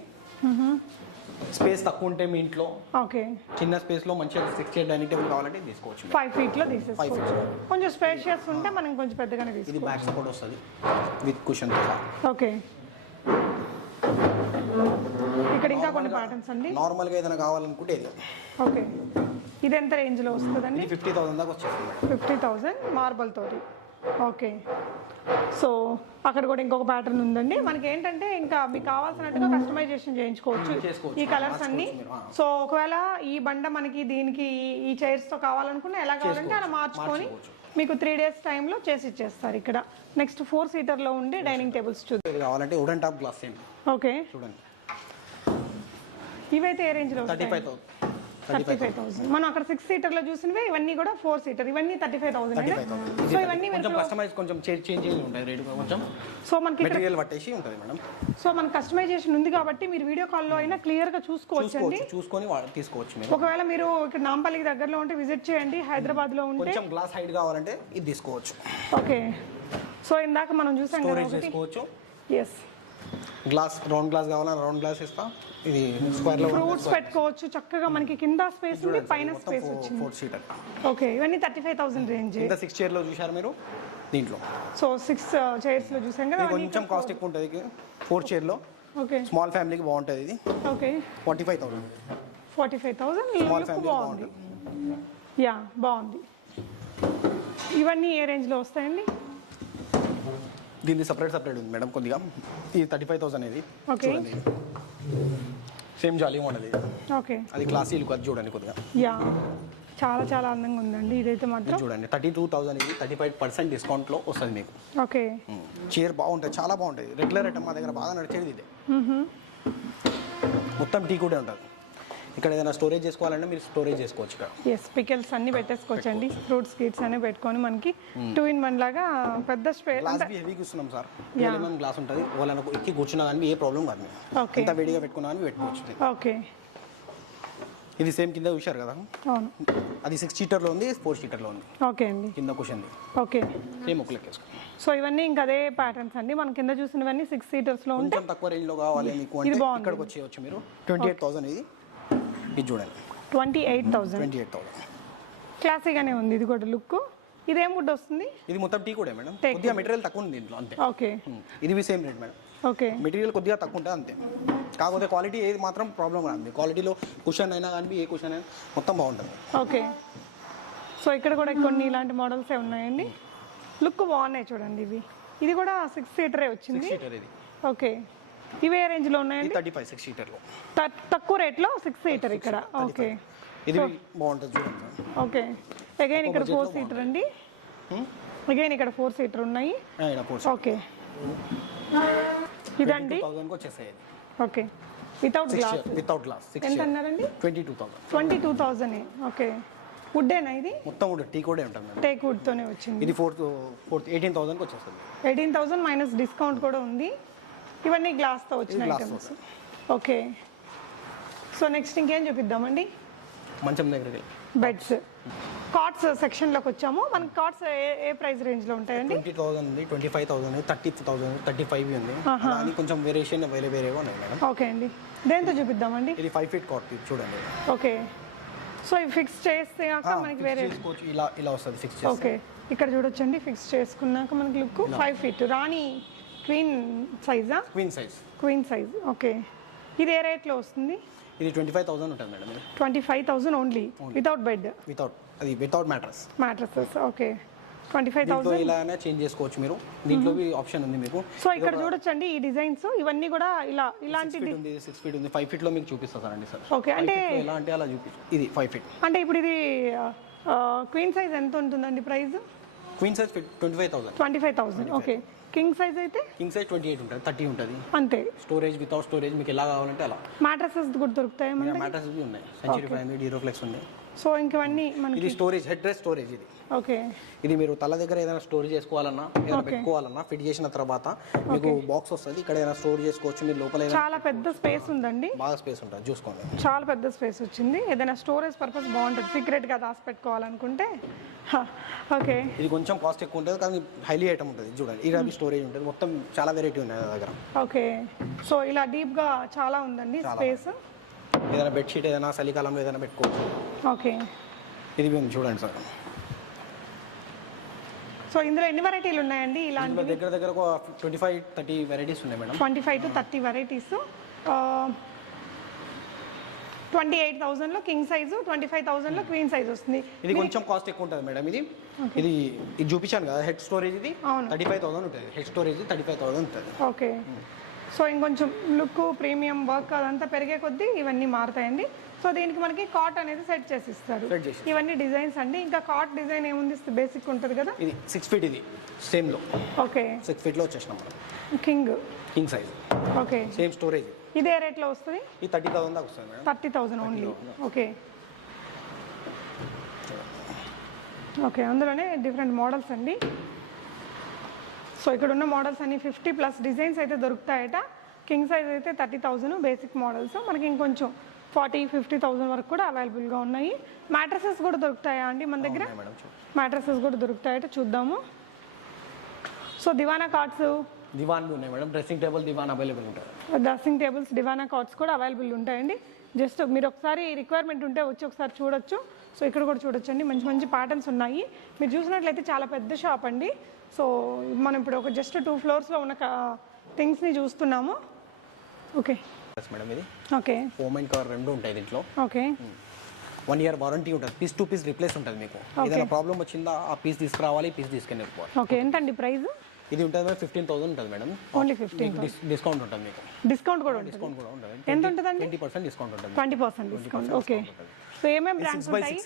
స్పేస్ తక్కువ ఉంటే మీ ఇంట్లో ఓకే చిన్న స్పేస్ లో మంచిగా 6 చైర్ డైనింగ్ టేబుల్ కావాలంటే తీసుకోవచ్చు. 5 ఫీట్ లో తీసేసుకోవచ్చు. కొంచెం స్పేషియస్ ఉంటే మనం కొంచెం పెద్దగానే ఇది తీసుకోవచ్చు. బ్యాక్ సపోర్ట్ వస్తుంది విత్ కుషన్. ఓకే, ఇక్కడ ఇంకా కొన్ని ప్యాటర్న్స్ అండి. నార్మల్ గా ఏదైనా కావాలనుకుంటే ఇది. ఓకే, ఇది ఎంత రేంజ్ లో వస్తుందండి? ఇది 50,000 దాకా వచ్చేస్తుంది. 50,000 మార్బల్ తోటి. ఓకే, సో అక్కడ కూడా ఇంకొక ప్యాటర్న్ ఉందండి. మనకి ఏంటంటే ఇంకా మీకు కావాల్సినట్టుగా కస్టమైజేషన్ చేయించుకోవచ్చు ఈ కలర్స్ అన్ని. సో ఒకవేళ ఈ బండ మనకి దీనికి ఈ చైర్స్ తో కావాలనుకున్నా ఎలా కావాలంటే అలా మార్చుకొని మీకు 3 days టైంలో చేసి ఇచ్చేస్తారు. ఇక్కడ నెక్స్ట్ 4 సీటర్లో ఉండే డైనింగ్ టేబుల్స్ చూద్దాం. ఇది కావాలంటే wooden top glass same. Okay, చూడండి. ఇవైతే ఏ రేంజ్లో? 35,000. 35,000. మనం అక్కడ 6 సీటర్లో చూసినవి ఇవన్నీ కూడా 4 సీటర్. ఇవన్నీ 35,000. సో ఇవన్నీ కొంచెం కస్టమైజ్ కొంచెం చేంజ్ ఉంటాయి రేట్ కొంచెం. సో మనకి మెటీరియల్ పట్టేసి ఉంటుంది మేడం. సో మన కస్టమైజేషన్ ఉంది కాబట్టి మీరు వీడియో కాల్లో అయినా క్లియర్ గా చూసుకోవచ్చండి. చూసుకొని తీసుకోవచ్చు మీరు. ఒకవేళ మీరు ఇక్కడ నాంపల్లికి దగ్గరలో ఉంటే విజిట్ చేయండి. హైదరాబాద్ లో ఉంటే కొంచెం గ్లాస్ హైట్ కావాలంటే ఇది తీసుకోవచ్చు. ఓకే, సో ఇందాక మనం చూసాం కదా ఒకటి. తీసుకోవచ్చు. ఎస్, గ్లాస్ రౌండ్ గ్లాస్ కావాలన్నా రౌండ్ గ్లాస్ ఇస్తా. ఇది స్క్వేర్ లో ఫ్రూట్స్ పెట్టుకోవచ్చు చక్కగా. మనకి కింద స్పేస్ ఉంది, పైన స్పేస్ వచ్చింది. 4 సీటర్. ఓకే, ఇవన్నీ 35,000 రేంజ్. ఇంత 6 చైర్ లో చూశారు మీరు దీంట్లో. సో 6 చైర్స్ లో చూసాం కదా. కొంచెం కాస్ట్ ఎక్కువ ఉంటుంది 4 చైర్ లో. ఓకే, స్మాల్ ఫ్యామిలీకి బాగుంటుంది ఇది. ఓకే, 45,000. 45,000 స్మాల్ ఫ్యామిలీ బాగుంది. యా, బాగుంది. ఇవన్నీ ఏ రేంజ్ లో వస్తాయండి? దీన్ని సపరేట్ ఉంది మేడం కొద్దిగా. ఇది 35,000 ఇది. ఓకే, సేమ్ జాలీ మోడల్ ఇది. ఓకే, అది క్లాసీ లుక్. అది చూడండి కొద్దిగా. యా, చాలా అందంగా ఉందండి ఇదైతే మాత్రం. చూడండి 32,000 ఇది. 35% డిస్కౌంట్ లో వస్తుంది మీకు. ఓకే, చైర్ బాగుంటుంది, చాలా బాగుంటుంది. రెగ్యులర్ ఐటమ్ మా దగ్గర బాగా నడిచేది ఇదే. మొత్తం టీ కూడా ఉంటుంది. ఇక్కడ ఏదైనా స్టోరేజ్ చేసుకోవాలంటే మీరు స్టోరేజ్ చేసుకోవచ్చు ఇక్కడ. ఎస్, పికల్స్ అన్ని పెట్టేసుకోవచ్చండి. ఫ్రూట్స్ గిట్స్ అన్ని పెట్టుకొని మనకి 2 in 1 లాగా పెద్ద స్పేస్. గ్లాస్ హెవీగా ఇస్తున్నాం సార్. గ్లాస్ ఉంటుంది. వాళ్ళని ఎక్కి కూర్చున్నా కానీ ఏ ప్రాబ్లం కాదు. ఓకే, ఎంత వేడిగా పెట్టుకున్నా కానీ పెట్టుకోవచ్చు. ఓకే, ఇది సేమ్ కింద చూశారు కదా. అవును, అది 6 సీటర్లో ఉంది, 4 సీటర్లో ఉంది. ఓకే అండి, కింద కుషన్. ఓకే, సేమ్ ఒక లెక్క వేసుకోండి. సో ఇవన్నీ ఇంకా అదే ప్యాటర్న్స్ అండి. మన కింద చూసినవన్నీ 6 సీటర్స్ లో ఉంటాయి. కొంచెం తక్కువ రేంజ్ లో కావాలి మీకు అంటే ఇక్కడికి వచ్చేయచ్చు మీరు. 28,000 ఇది. ఇది చూడండి 28,000. క్లాసీగానే ఉంది ఇది కూడా లుక్. ఇదేం వుడ్ వస్తుంది? ఇది మొత్తం టీ కూడా మేడం, కొద్దిగా మెటీరియల్ తక్కువ ఉంది దీంట్లో అంతే. ఓకే, ఇది same rate madam. Okay, material కొద్దిగా తక్కువ ఉంటుంది అంతే. కాకపోతే క్వాలిటీ ఏది మాత్రం ప్రాబ్లం రాదు. క్వాలిటీలో కుషన్ అయినా కానీ ఏ కుషన్ అయినా మొత్తం బాగుంటుంది. ఓకే. సో ఇక్కడ కూడా కొన్ని ఇలాంటి మోడల్సే ఉన్నాయండి. లుక్ బాగున్నాయి చూడండి ఇవి. ఇది కూడా 6 సీటరే వచ్చింది. 6 సీటర్ ఇది. ఓకే. ఇవే రేంజ్లో ఉన్నాయండి? 35 6 సీటర్లో తక్కువ రేట్లో 6 సీటర్ ఇక్కడ. ఓకే, ఇది బాగుంటుంది చూడండి. ఓకే. అగైన్ ఇక్కడ 4 సీటర్ అండి. అగైన్ ఇక్కడ 4 సీటర్ ఉన్నాయి. ఓకే, ఇదండి. Okay, without glass. ఎంత అన్నారండి? 22,000. ఓకే. వుడ్డేనా ఇది? మొత్తం వుడ్, టీ కూడా ఉంటుంది. టేక్ వుడ్ తోనే వచ్చింది. ఇది 18,000కి వచ్చేస్తుంది. 18,000 మైనస్ డిస్కౌంట్ కూడా ఉంది. ఇవన్నీ గ్లాస్ తో వచ్చిన ఐటమ్స్. ఓకే. సో నెక్స్ట్ ఇంకేం చూపిద్దామండి? మంచం దగ్గరికి బెడ్స్, కాట్స్ సెక్షన్ లోకి వచ్చాము. మనకి కాట్స్ ఏ ప్రైస్ రేంజ్ లో ఉంటాయండి? 20,000 ఉంది, 25,000, 30,000, 35 ఉంది. అది కొంచెం వేరియేషన్ వేరేగా ఉన్నాయి మేడం. ఓకే అండి. దేంతో చూపిద్దామండి? ఇది 5 ఫీట్ కాట్ చూడండి. ఓకే. సో ఇవి ఫిక్స్ చేస్తే మనకి వేరే ఇలా వస్తుంది ఫిక్స్ చేస్తే. ఓకే, ఇక్కడ చూడొచ్చండి. ఫిక్స్ చేసుకున్నాక మనకి లుక్ 5 ఫీట్ రాణి క్వీన్ సైజా? Queen size. ఓకే. ఇది ఏ రేట్లో వస్తుంది? ఇది 25,000 ఉంటుంది madam. 25,000 only, without bed? Without mattress. Okay. 25,000 ఇలానే చేంజ్ చేసుకోవచ్చు మీరు. దీంట్లో ఆప్షన్ ఉంది మీకు. సో ఇక్కడ చూడొచ్చండి ఈ డిజైన్స్ ఇవన్నీ కూడా ఇలాంటి 6 ఫీట్ ఉంది. 5 ఫీట్ లో మీకు చూపిస్తానండి సార్. ఓకే. అంటే ఎలా అంటే అలా చూపించు. ఇది 5 ఫీట్. అంటే ఇప్పుడు ఇది క్వీన్ సైజ్ ఎంత ఉంటుందండి price? Queen size 25,000. 25,000. Okay. King size అయితే? కింగ్ సైజ్ 28 ఉంటుంది, 30 ఉంటుంది అంతే. స్టోరేజ్ వితౌట్ స్టోరేజ్ మీకు ఎలా కావాలంటే అలా. మ్యాట్రసెస్ కూడా దొరుకుతాయి మనకి? మ్యాట్రసెస్ ఉన్నాయి. సెంచరీ ప్రైమ్, డ్యూరోఫ్లెక్స్ ఉంది. సో ఇంకవన్నీ మనకి. ఇది స్టోరేజ్, హెడ్ రెస్ట్ స్టోరేజ్ ఇది. ఓకే. ఇది మీరు తల దగ్గర ఏదైనా స్టోర్ చేసుకోవాలన్నా, ఏదైనా పెట్టుకోవాలన్నా ఫిట్ చేసిన తర్వాత మీకు బాక్స్ వస్తుంది. ఇక్కడ ఏదైనా స్టోర్ చేసుకోవచ్చు మీరు. లోపల చాలా పెద్ద స్పేస్ ఉందండి. బాగా స్పేస్ ఉంటుంది, చూసుకోండి. చాలా పెద్ద స్పేస్ వచ్చింది. ఏదైనా స్టోరేజ్ పర్పస్ బాగుంటుంది, సీక్రెట్ గా దాచి పెట్టుకోవాలనుకుంటే. ఓకే. ఇది కొంచెం కాస్ట్ ఎక్కువ ఉంటుంది కానీ హైలీ ఐటమ్ ఉంటుంది చూడండి. ఇది స్టోరేజ్ ఉంటుంది, మొత్తం చాలా వెరైటీ ఉన్నాయి నా దగ్గర. ఓకే. సో ఇలా డీప్ గా చాలా ఉందండి స్పేస్. ఏదైనా బెడ్షీట్ ఏదైనా చలికాలంలో ఏదైనా పెట్టుకోవచ్చు. ఓకే. ఇది మేము చూడండి సార్. సో ఇందులో ఎన్ని వెరైటీలు ఉన్నాయండి? ఇలాంటి దగ్గర ఒక 25-30 వెరైటీస్ ఉన్నాయి మేడం. 25 to 30 varieties. 28,000 లో కింగ్ సైజు, 25,000 లో క్వీన్ సైజ్ వస్తుంది. ఇది కొంచెం కాస్ట్ ఎక్కువ ఉంటుంది మేడం. ఇది చూపించాను కదా హెడ్ స్టోరేజ్. ఇది 35,000 ఉంటుంది. హెడ్ స్టోరేజ్ 35,000 ఉంటుంది. ఓకే. సో ఇంకొంచెం లుక్, ప్రీమియం వర్క్ అదంతా పెరిగే కొద్దీ ఇవన్నీ మారుతాయండి. సో దీనికి మనకి కాట్ అనేది సెట్ చేసి ఇస్తారు. ఇవన్నీ డిజైన్స్ అండి. ఇంకా కాట్ డిజైన్ ఏముంది? బేసిక్ ఉంటుంది కదా. ఇది 6 ఫీట్. ఇది సేమ్ లో. ఓకే. 6 ఫీట్ లో వచ్చేసినాం మనం. King size. Okay. Same storage. ఇదే రేట్ లో వస్తుంది? ఇది 30,000 దాకా వస్తుంది మేడం. 30,000 ఓన్లీ. ఓకే. ఓకే. అందులోనే డిఫరెంట్ మోడల్స్ అండి. సో ఇక్కడ ఉన్న మోడల్స్ అన్ని 50+ డిజైన్స్ అయితే దొరుకుతాయట. కింగ్ సైజ్ అయితే 30,000 బేసిక్ మోడల్స్. మనకి ఇంకొంచెం 40-50,000 వరకు కూడా అవైలబుల్గా ఉన్నాయి. మ్యాట్రసెస్ కూడా దొరుకుతాయా అండి మన దగ్గర? మ్యాట్రసెస్ కూడా దొరుకుతాయట, చూద్దాము. సో దివానా కార్డ్స్, దివాన్లు ఉన్నాయి మేడం. డ్రెస్సింగ్ టేబుల్, దివాన్ అవైలబుల్ ఉంటాయి. డ్రెస్సింగ్ టేబుల్స్, దివానా కార్డ్స్ కూడా అవైలబుల్ ఉంటాయండి. జస్ట్ మీరు ఒకసారి రిక్వైర్మెంట్ ఉంటే వచ్చి ఒకసారి చూడొచ్చు. సో ఇక్కడ కూడా చూడొచ్చండి, మంచి మంచి ప్యాటర్న్స్ ఉన్నాయి. మీరు చూసినట్లయితే చాలా పెద్ద షాప్ అండి. సో మనం ఇప్పుడు ఒక జస్ట్ 2 ఫ్లోర్స్లో ఉన్న థింగ్స్ని చూస్తున్నాము. Okay madam. ఇది ఓకే. ఫోమ్ అండ్ కవర్ రెండు ఉంటాయి దీంట్లో. ఓకే. 1 year వారంటీ ఉంటుంది. పీస్ టు పీస్ రిప్లేస్ ఉంటుంది. మీకు ఏదైనా ప్రాబ్లం వచ్చిందా ఆ పీస్ తీసుకురావాలి, పీస్ తీసుకెళ్ళి వెళ్ళిపోవాలి. ఓకే. ఎంతండి ప్రైస్? ఇది ఉంటుంది మేడం 15,000 ఉంటుంది మేడం. ఓన్లీ 15,000 డిస్కౌంట్ ఉంటుంది మీకు. డిస్కౌంట్ కూడా ఉంటుంది. ఎంత ఉంటుందండి? 20% డిస్కౌంట్ ఉంటుంది. 20% డిస్కౌంట్. ఓకే. సో ఏమేమి బ్రాండ్స్ ఉంటాయి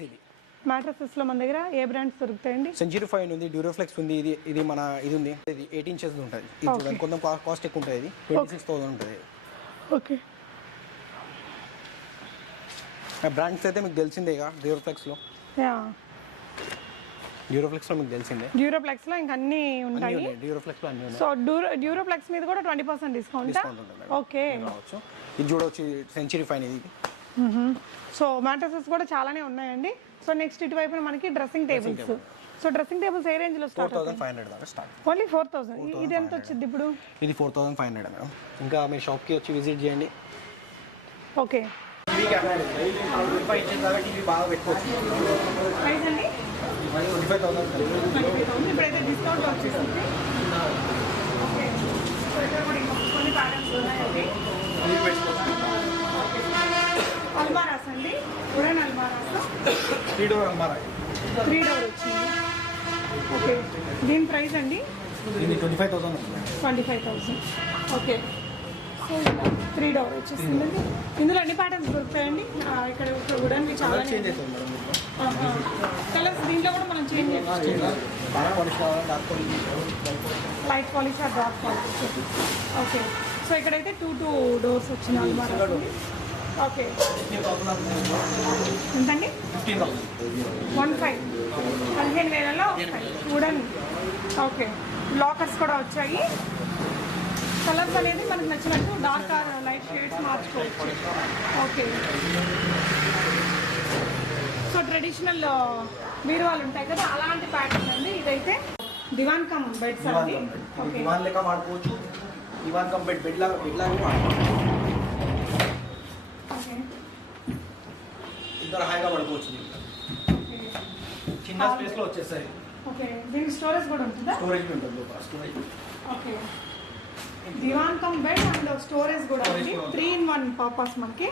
మ్యాట్రసెస్ లో మన దగ్గర? ఏ బ్రాండ్స్ దొరుకుతాయండి? సెంచరీ ఫైన్ ఉంది, డ్యూరోఫ్లెక్స్ ఉంది. ఇది మన ఇది ఉంది. ఇది 18 inches ఉంటుంది. ఇది కొంచెం కాస్ట్ ఎక్కువ ఉంటుంది. ఇది 26,000 ఉంటుంది. ఓకే. బ్రాండ్స్ అయితే మీకు తెలిసిందే ఇక. డ్యూరోఫ్లెక్స్ లో మీకు తెలిసిందే. డ్యూరోప్లెక్స్ లో ఇంకా అన్ని ఉంటాయి. డ్యూరోఫ్లెక్స్ లో అన్ని ఉన్నాయి. సో డ్యూరోప్లెక్స్ మీద కూడా 20% డిస్కౌంట్ ఉంటుంది. ఓకే. ఇది చూడవచ్చు, సెంచరీ ఫైన్ ఇది. సో మ్యాట్రసెస్ కూడా చాలానే ఉన్నాయండి. సో నెక్స్ట్ ఇటువైపు మనకి dressing tables. So dressing tables ఏ రేంజ్ లో స్టార్ట్? 4,500 దాకా స్టార్ట్. ఓన్లీ 4,000. ఇది ఎంత వచ్చింది ఇప్పుడు? ఇది 4,500 మేడం. ఇంకా మీ షాప్ కి వచ్చి విజిట్ చేయండి. ఓకే. టీవీ కెమెరా 25 ఇంచెస్ దాకా టీవీ బాగా పెట్టుకోవచ్చు. ప్రైస్ అండి 25,000. ఇప్పుడైతే డిస్కౌంట్ వచ్చేసింది. ఓకే, సో ఇక్కడ కూడా ఇంకా కొన్ని ప్యాటర్న్స్ ఉన్నాయండి. టీవీ పెట్టుకోవచ్చు. అల్మారాస్ అండి, వుడెన్ అల్మారాస్ 3 డోర్ అల్మారా. 3 డోర్ వచ్చింది. ఓకే, దీని ప్రైస్ అండి ఇది 25,000. 25,000. ఓకే, సో ఇలా 3 డోర్ వచ్చేసిందండి. ఇందులో ఎన్ని ప్యాటర్న్స్ దొరుకుతాయండి? ఇక్కడ వుడెన్వి చాలా చేంజ్ అవుతుంది మేడం. కలర్స్ దీంట్లో కూడా మనం చేంజ్ చేయొచ్చు. బాగా పాలిష్ కావాలి, dark polish, light polish or dark polish. Okay, so ఇక్కడైతే 2 డోర్స్ వచ్చిన అల్మారా. ఓకే, 15,000. ఎంతండి? 15,000. 15,000లో వుడెన్. ఓకే, లాకర్స్ కూడా వచ్చాయి. కలర్స్ అనేది మనకు నచ్చినట్టు డార్క్ ఆర్ లైట్ షేడ్స్ మార్చుకోవచ్చు. ఓకే, సో ట్రెడిషనల్ బీరువాలు ఉంటాయి కదా, అలాంటి ప్యాటర్న్ అండి. ఇదైతే దివాన్ కమ్ బెడ్స్ అండి. ఓకే, దివాన్ లెక్క వాడుకోవచ్చు. దివాన్ కమ్ బెడ్ లాగా వాడుకోవచ్చు. ఓకే, ఇద్దరు హాయిగా పడుకోవచ్చు. ఓకే, చిన్న స్పేస్ లో వచ్చేస్తాయి. ఓకే. దీనికి స్టోరేజ్ కూడా ఉంటుందా? స్టోరేజ్ ఉంటుంది. Storage. Okay, Diwan cum bed and storage కూడా ఉంది. 3-in-1 పర్పస్ మనకి.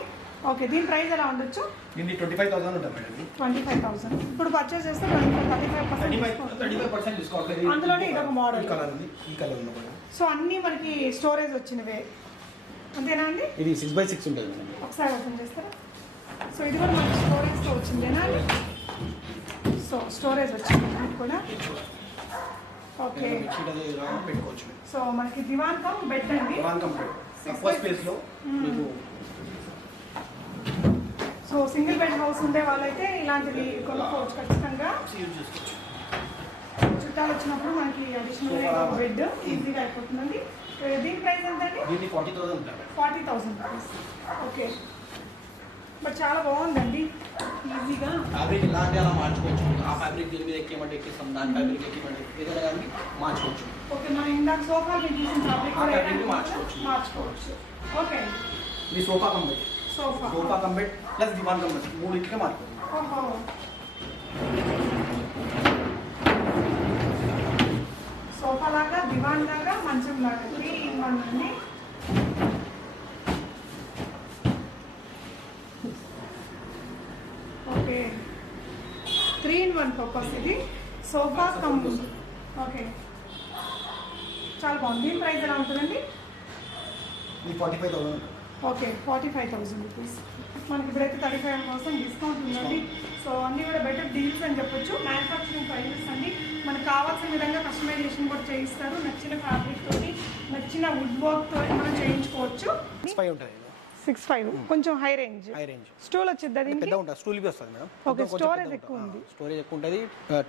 ఓకే, దీని ప్రైస్ ఎలా ఉండొచ్చు? దీన్ని 25,000 ఉంటుంది మేడం. 25,000. ఇప్పుడు పర్చేస్ చేస్తే 35% డిస్కౌంట్. అందులోనే ఇదొక మోడల్. ఈ కలర్ ఉంది, ఈ కలర్ ఉంది మేడం. సో అన్నీ మనకి స్టోరేజ్ వచ్చినవే అంతేనా అండి? ఇది 6x6 ఉంటుంది మేడం. ఒకసారి ఓపెన్ చేస్తారా? సో ఇది కూడా మనకి స్టోరేజ్తో వచ్చిందేనా? సో స్టోరేజ్ వచ్చింది ఇది కూడా. ఓకే, పెట్టుకోవచ్చు. సో మనకి దివాన్ కమ్ బెడ్ అండి. దివాన్ కమ్ బెడ్ తక్కువ స్పేస్ లో మీకు. సో సింగిల్ బెడ్ హౌస్ ఉండే వాళ్ళైతే ఇలాంటివి కొనుక్కోవచ్చు ఖచ్చితంగా. యూజ్ చేసుకోవచ్చు. చుట్టాలు వచ్చినప్పుడు మనకి అడిషనల్ బెడ్ ఈజీగా అయిపోతుందండి. దీని ప్రైస్ ఎంతండి? దీన్ని 40,000 ఉంటుంది. 40,000 రూపీస్. ఓకే, బట్ చాలా బాగుందండి, ఈజీగా. ఫ్యాబ్రిక్ ఇలాంటి అలా మార్చుకోవచ్చు. ఆ ఫ్యాబ్రిక్ దీని మీద ఎక్కేమంటే ఎక్కిస్తాం, దాని ఫ్యాబ్రిక్ ఎక్కేమంటే ఏదైనా కానీ మార్చుకోవచ్చు. ఓకే, మనం ఇందాక సోఫా తీసిన ఫ్యాబ్రిక్ కూడా fabric ఏదైనా మార్చుకోవచ్చు. మార్చుకోవచ్చు. ఓకే, ఇది sofa cum bed. Sofa sofa cum bed plus divan cum bed 3 ఇట్లకే మార్చుకోవచ్చు. ఓహో, సోఫా లాగా, దివాన్ లాగా, మంచం లాగా 3-in-1 అండి. ఓకే, 3-in-1 పర్పస్ ఇది. Sofa cum. ఓకే, చాలా బాగుంది. దీని ప్రైస్ ఎలా ఉంటుందండి? ఇది 45,000. Okay, 45,000 rupees. మనకి ఇప్పుడైతే 35% డిస్కౌంట్ ఉందండి. సో అన్నీ కూడా బెటర్ డీల్స్ అని చెప్పొచ్చు. మ్యానుఫ్యాక్చరింగ్ ప్రైజెస్ అండి. మనకు కావాల్సిన విధంగా కస్టమైజేషన్ కూడా చేయిస్తారు. నచ్చిన ఫ్యాబ్రిక్ తోటి, నచ్చిన వుడ్ వర్క్ తోటి మనం చేయించుకోవచ్చు. 65 ఉంటుంది. 65 కొంచెం high range. High range stool వచ్చింది దీనికి. పెద్ద ఉంటుంది. స్టూల్ బి వస్తుంది మేడం. ఓకే, స్టోరేజ్ ఎక్కువ ఉంది. స్టోరేజ్ ఎక్కువ ఉంటుంది.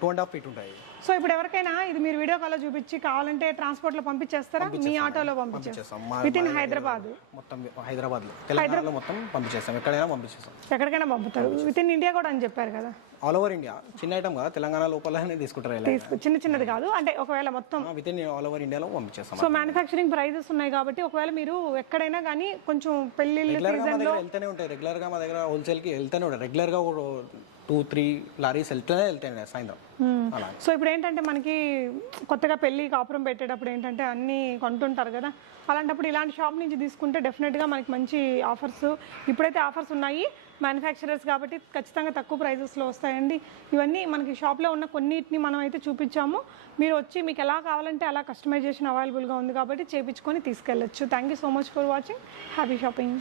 2.5 ఫీట్ ఉంటుంది. సో ఇప్పుడు ఎవరికైనా ఇది మీరు వీడియో కాల్లో చూపించి కావాలంటే ట్రాన్స్పోర్ట్ లో పంపించేస్తారా? మీ ఆటోలో పంపించేస్తాం విత్ ఇన్ హైదరాబాద్. మొత్తం హైదరాబాద్ లో, తెలంగాణలో మొత్తం పంపించేస్తాం. ఎక్కడైనా పంపించేస్తాం. ఎక్కడికైనా పంపుతారు. విత్ ఇన్ ఇండియా కూడా అని చెప్పారు కదా. All over India. చిన్న ఐటమ్ కదా, తెలంగాణ లోపలనే తీసుకుంటారు. చిన్న చిన్నది కాదు అంటే ఒకవేళ మొత్తం విత్ ఇన్ ఆల్ ఓవర్ ఇండియాలో పంపించేస్తాం. సో మ్యానుఫ్యాక్చరింగ్ ప్రైజెస్ ఉన్నాయి కాబట్టి ఒకవేళ మీరు ఎక్కడైనా కానీ కొంచెం పెళ్లిళ్ళ సీజన్ లో వెళ్తూనే ఉంటాయి. రెగ్యులర్ గా మా దగ్గర హోల్సేల్ కి వెళ్తూనే ఉంటాయి. రెగ్యులర్ గా 2-3 లారీస్ వెళ్తాయి సాయంత్రం అలా. సో ఇప్పుడు ఏంటంటే మనకి కొత్తగా పెళ్లి కాపురం పెట్టేటప్పుడు ఏంటంటే అన్నీ కొంటుంటారు కదా, అలాంటప్పుడు ఇలాంటి షాప్ నుంచి తీసుకుంటే డెఫినెట్గా మనకి మంచి ఆఫర్స్, ఇప్పుడైతే ఆఫర్స్ ఉన్నాయి మ్యానుఫ్యాక్చరర్స్ కాబట్టి ఖచ్చితంగా తక్కువ ప్రైజెస్లో వస్తాయండి. ఇవన్నీ మనకి షాప్లో ఉన్న కొన్నిటిని మనం అయితే చూపించాము. మీరు వచ్చి మీకు ఎలా కావాలంటే అలా కస్టమైజేషన్ అవైలబుల్గా ఉంది కాబట్టి చేయించుకొని తీసుకెళ్ళచ్చు. Thank you so much for watching. Happy shopping.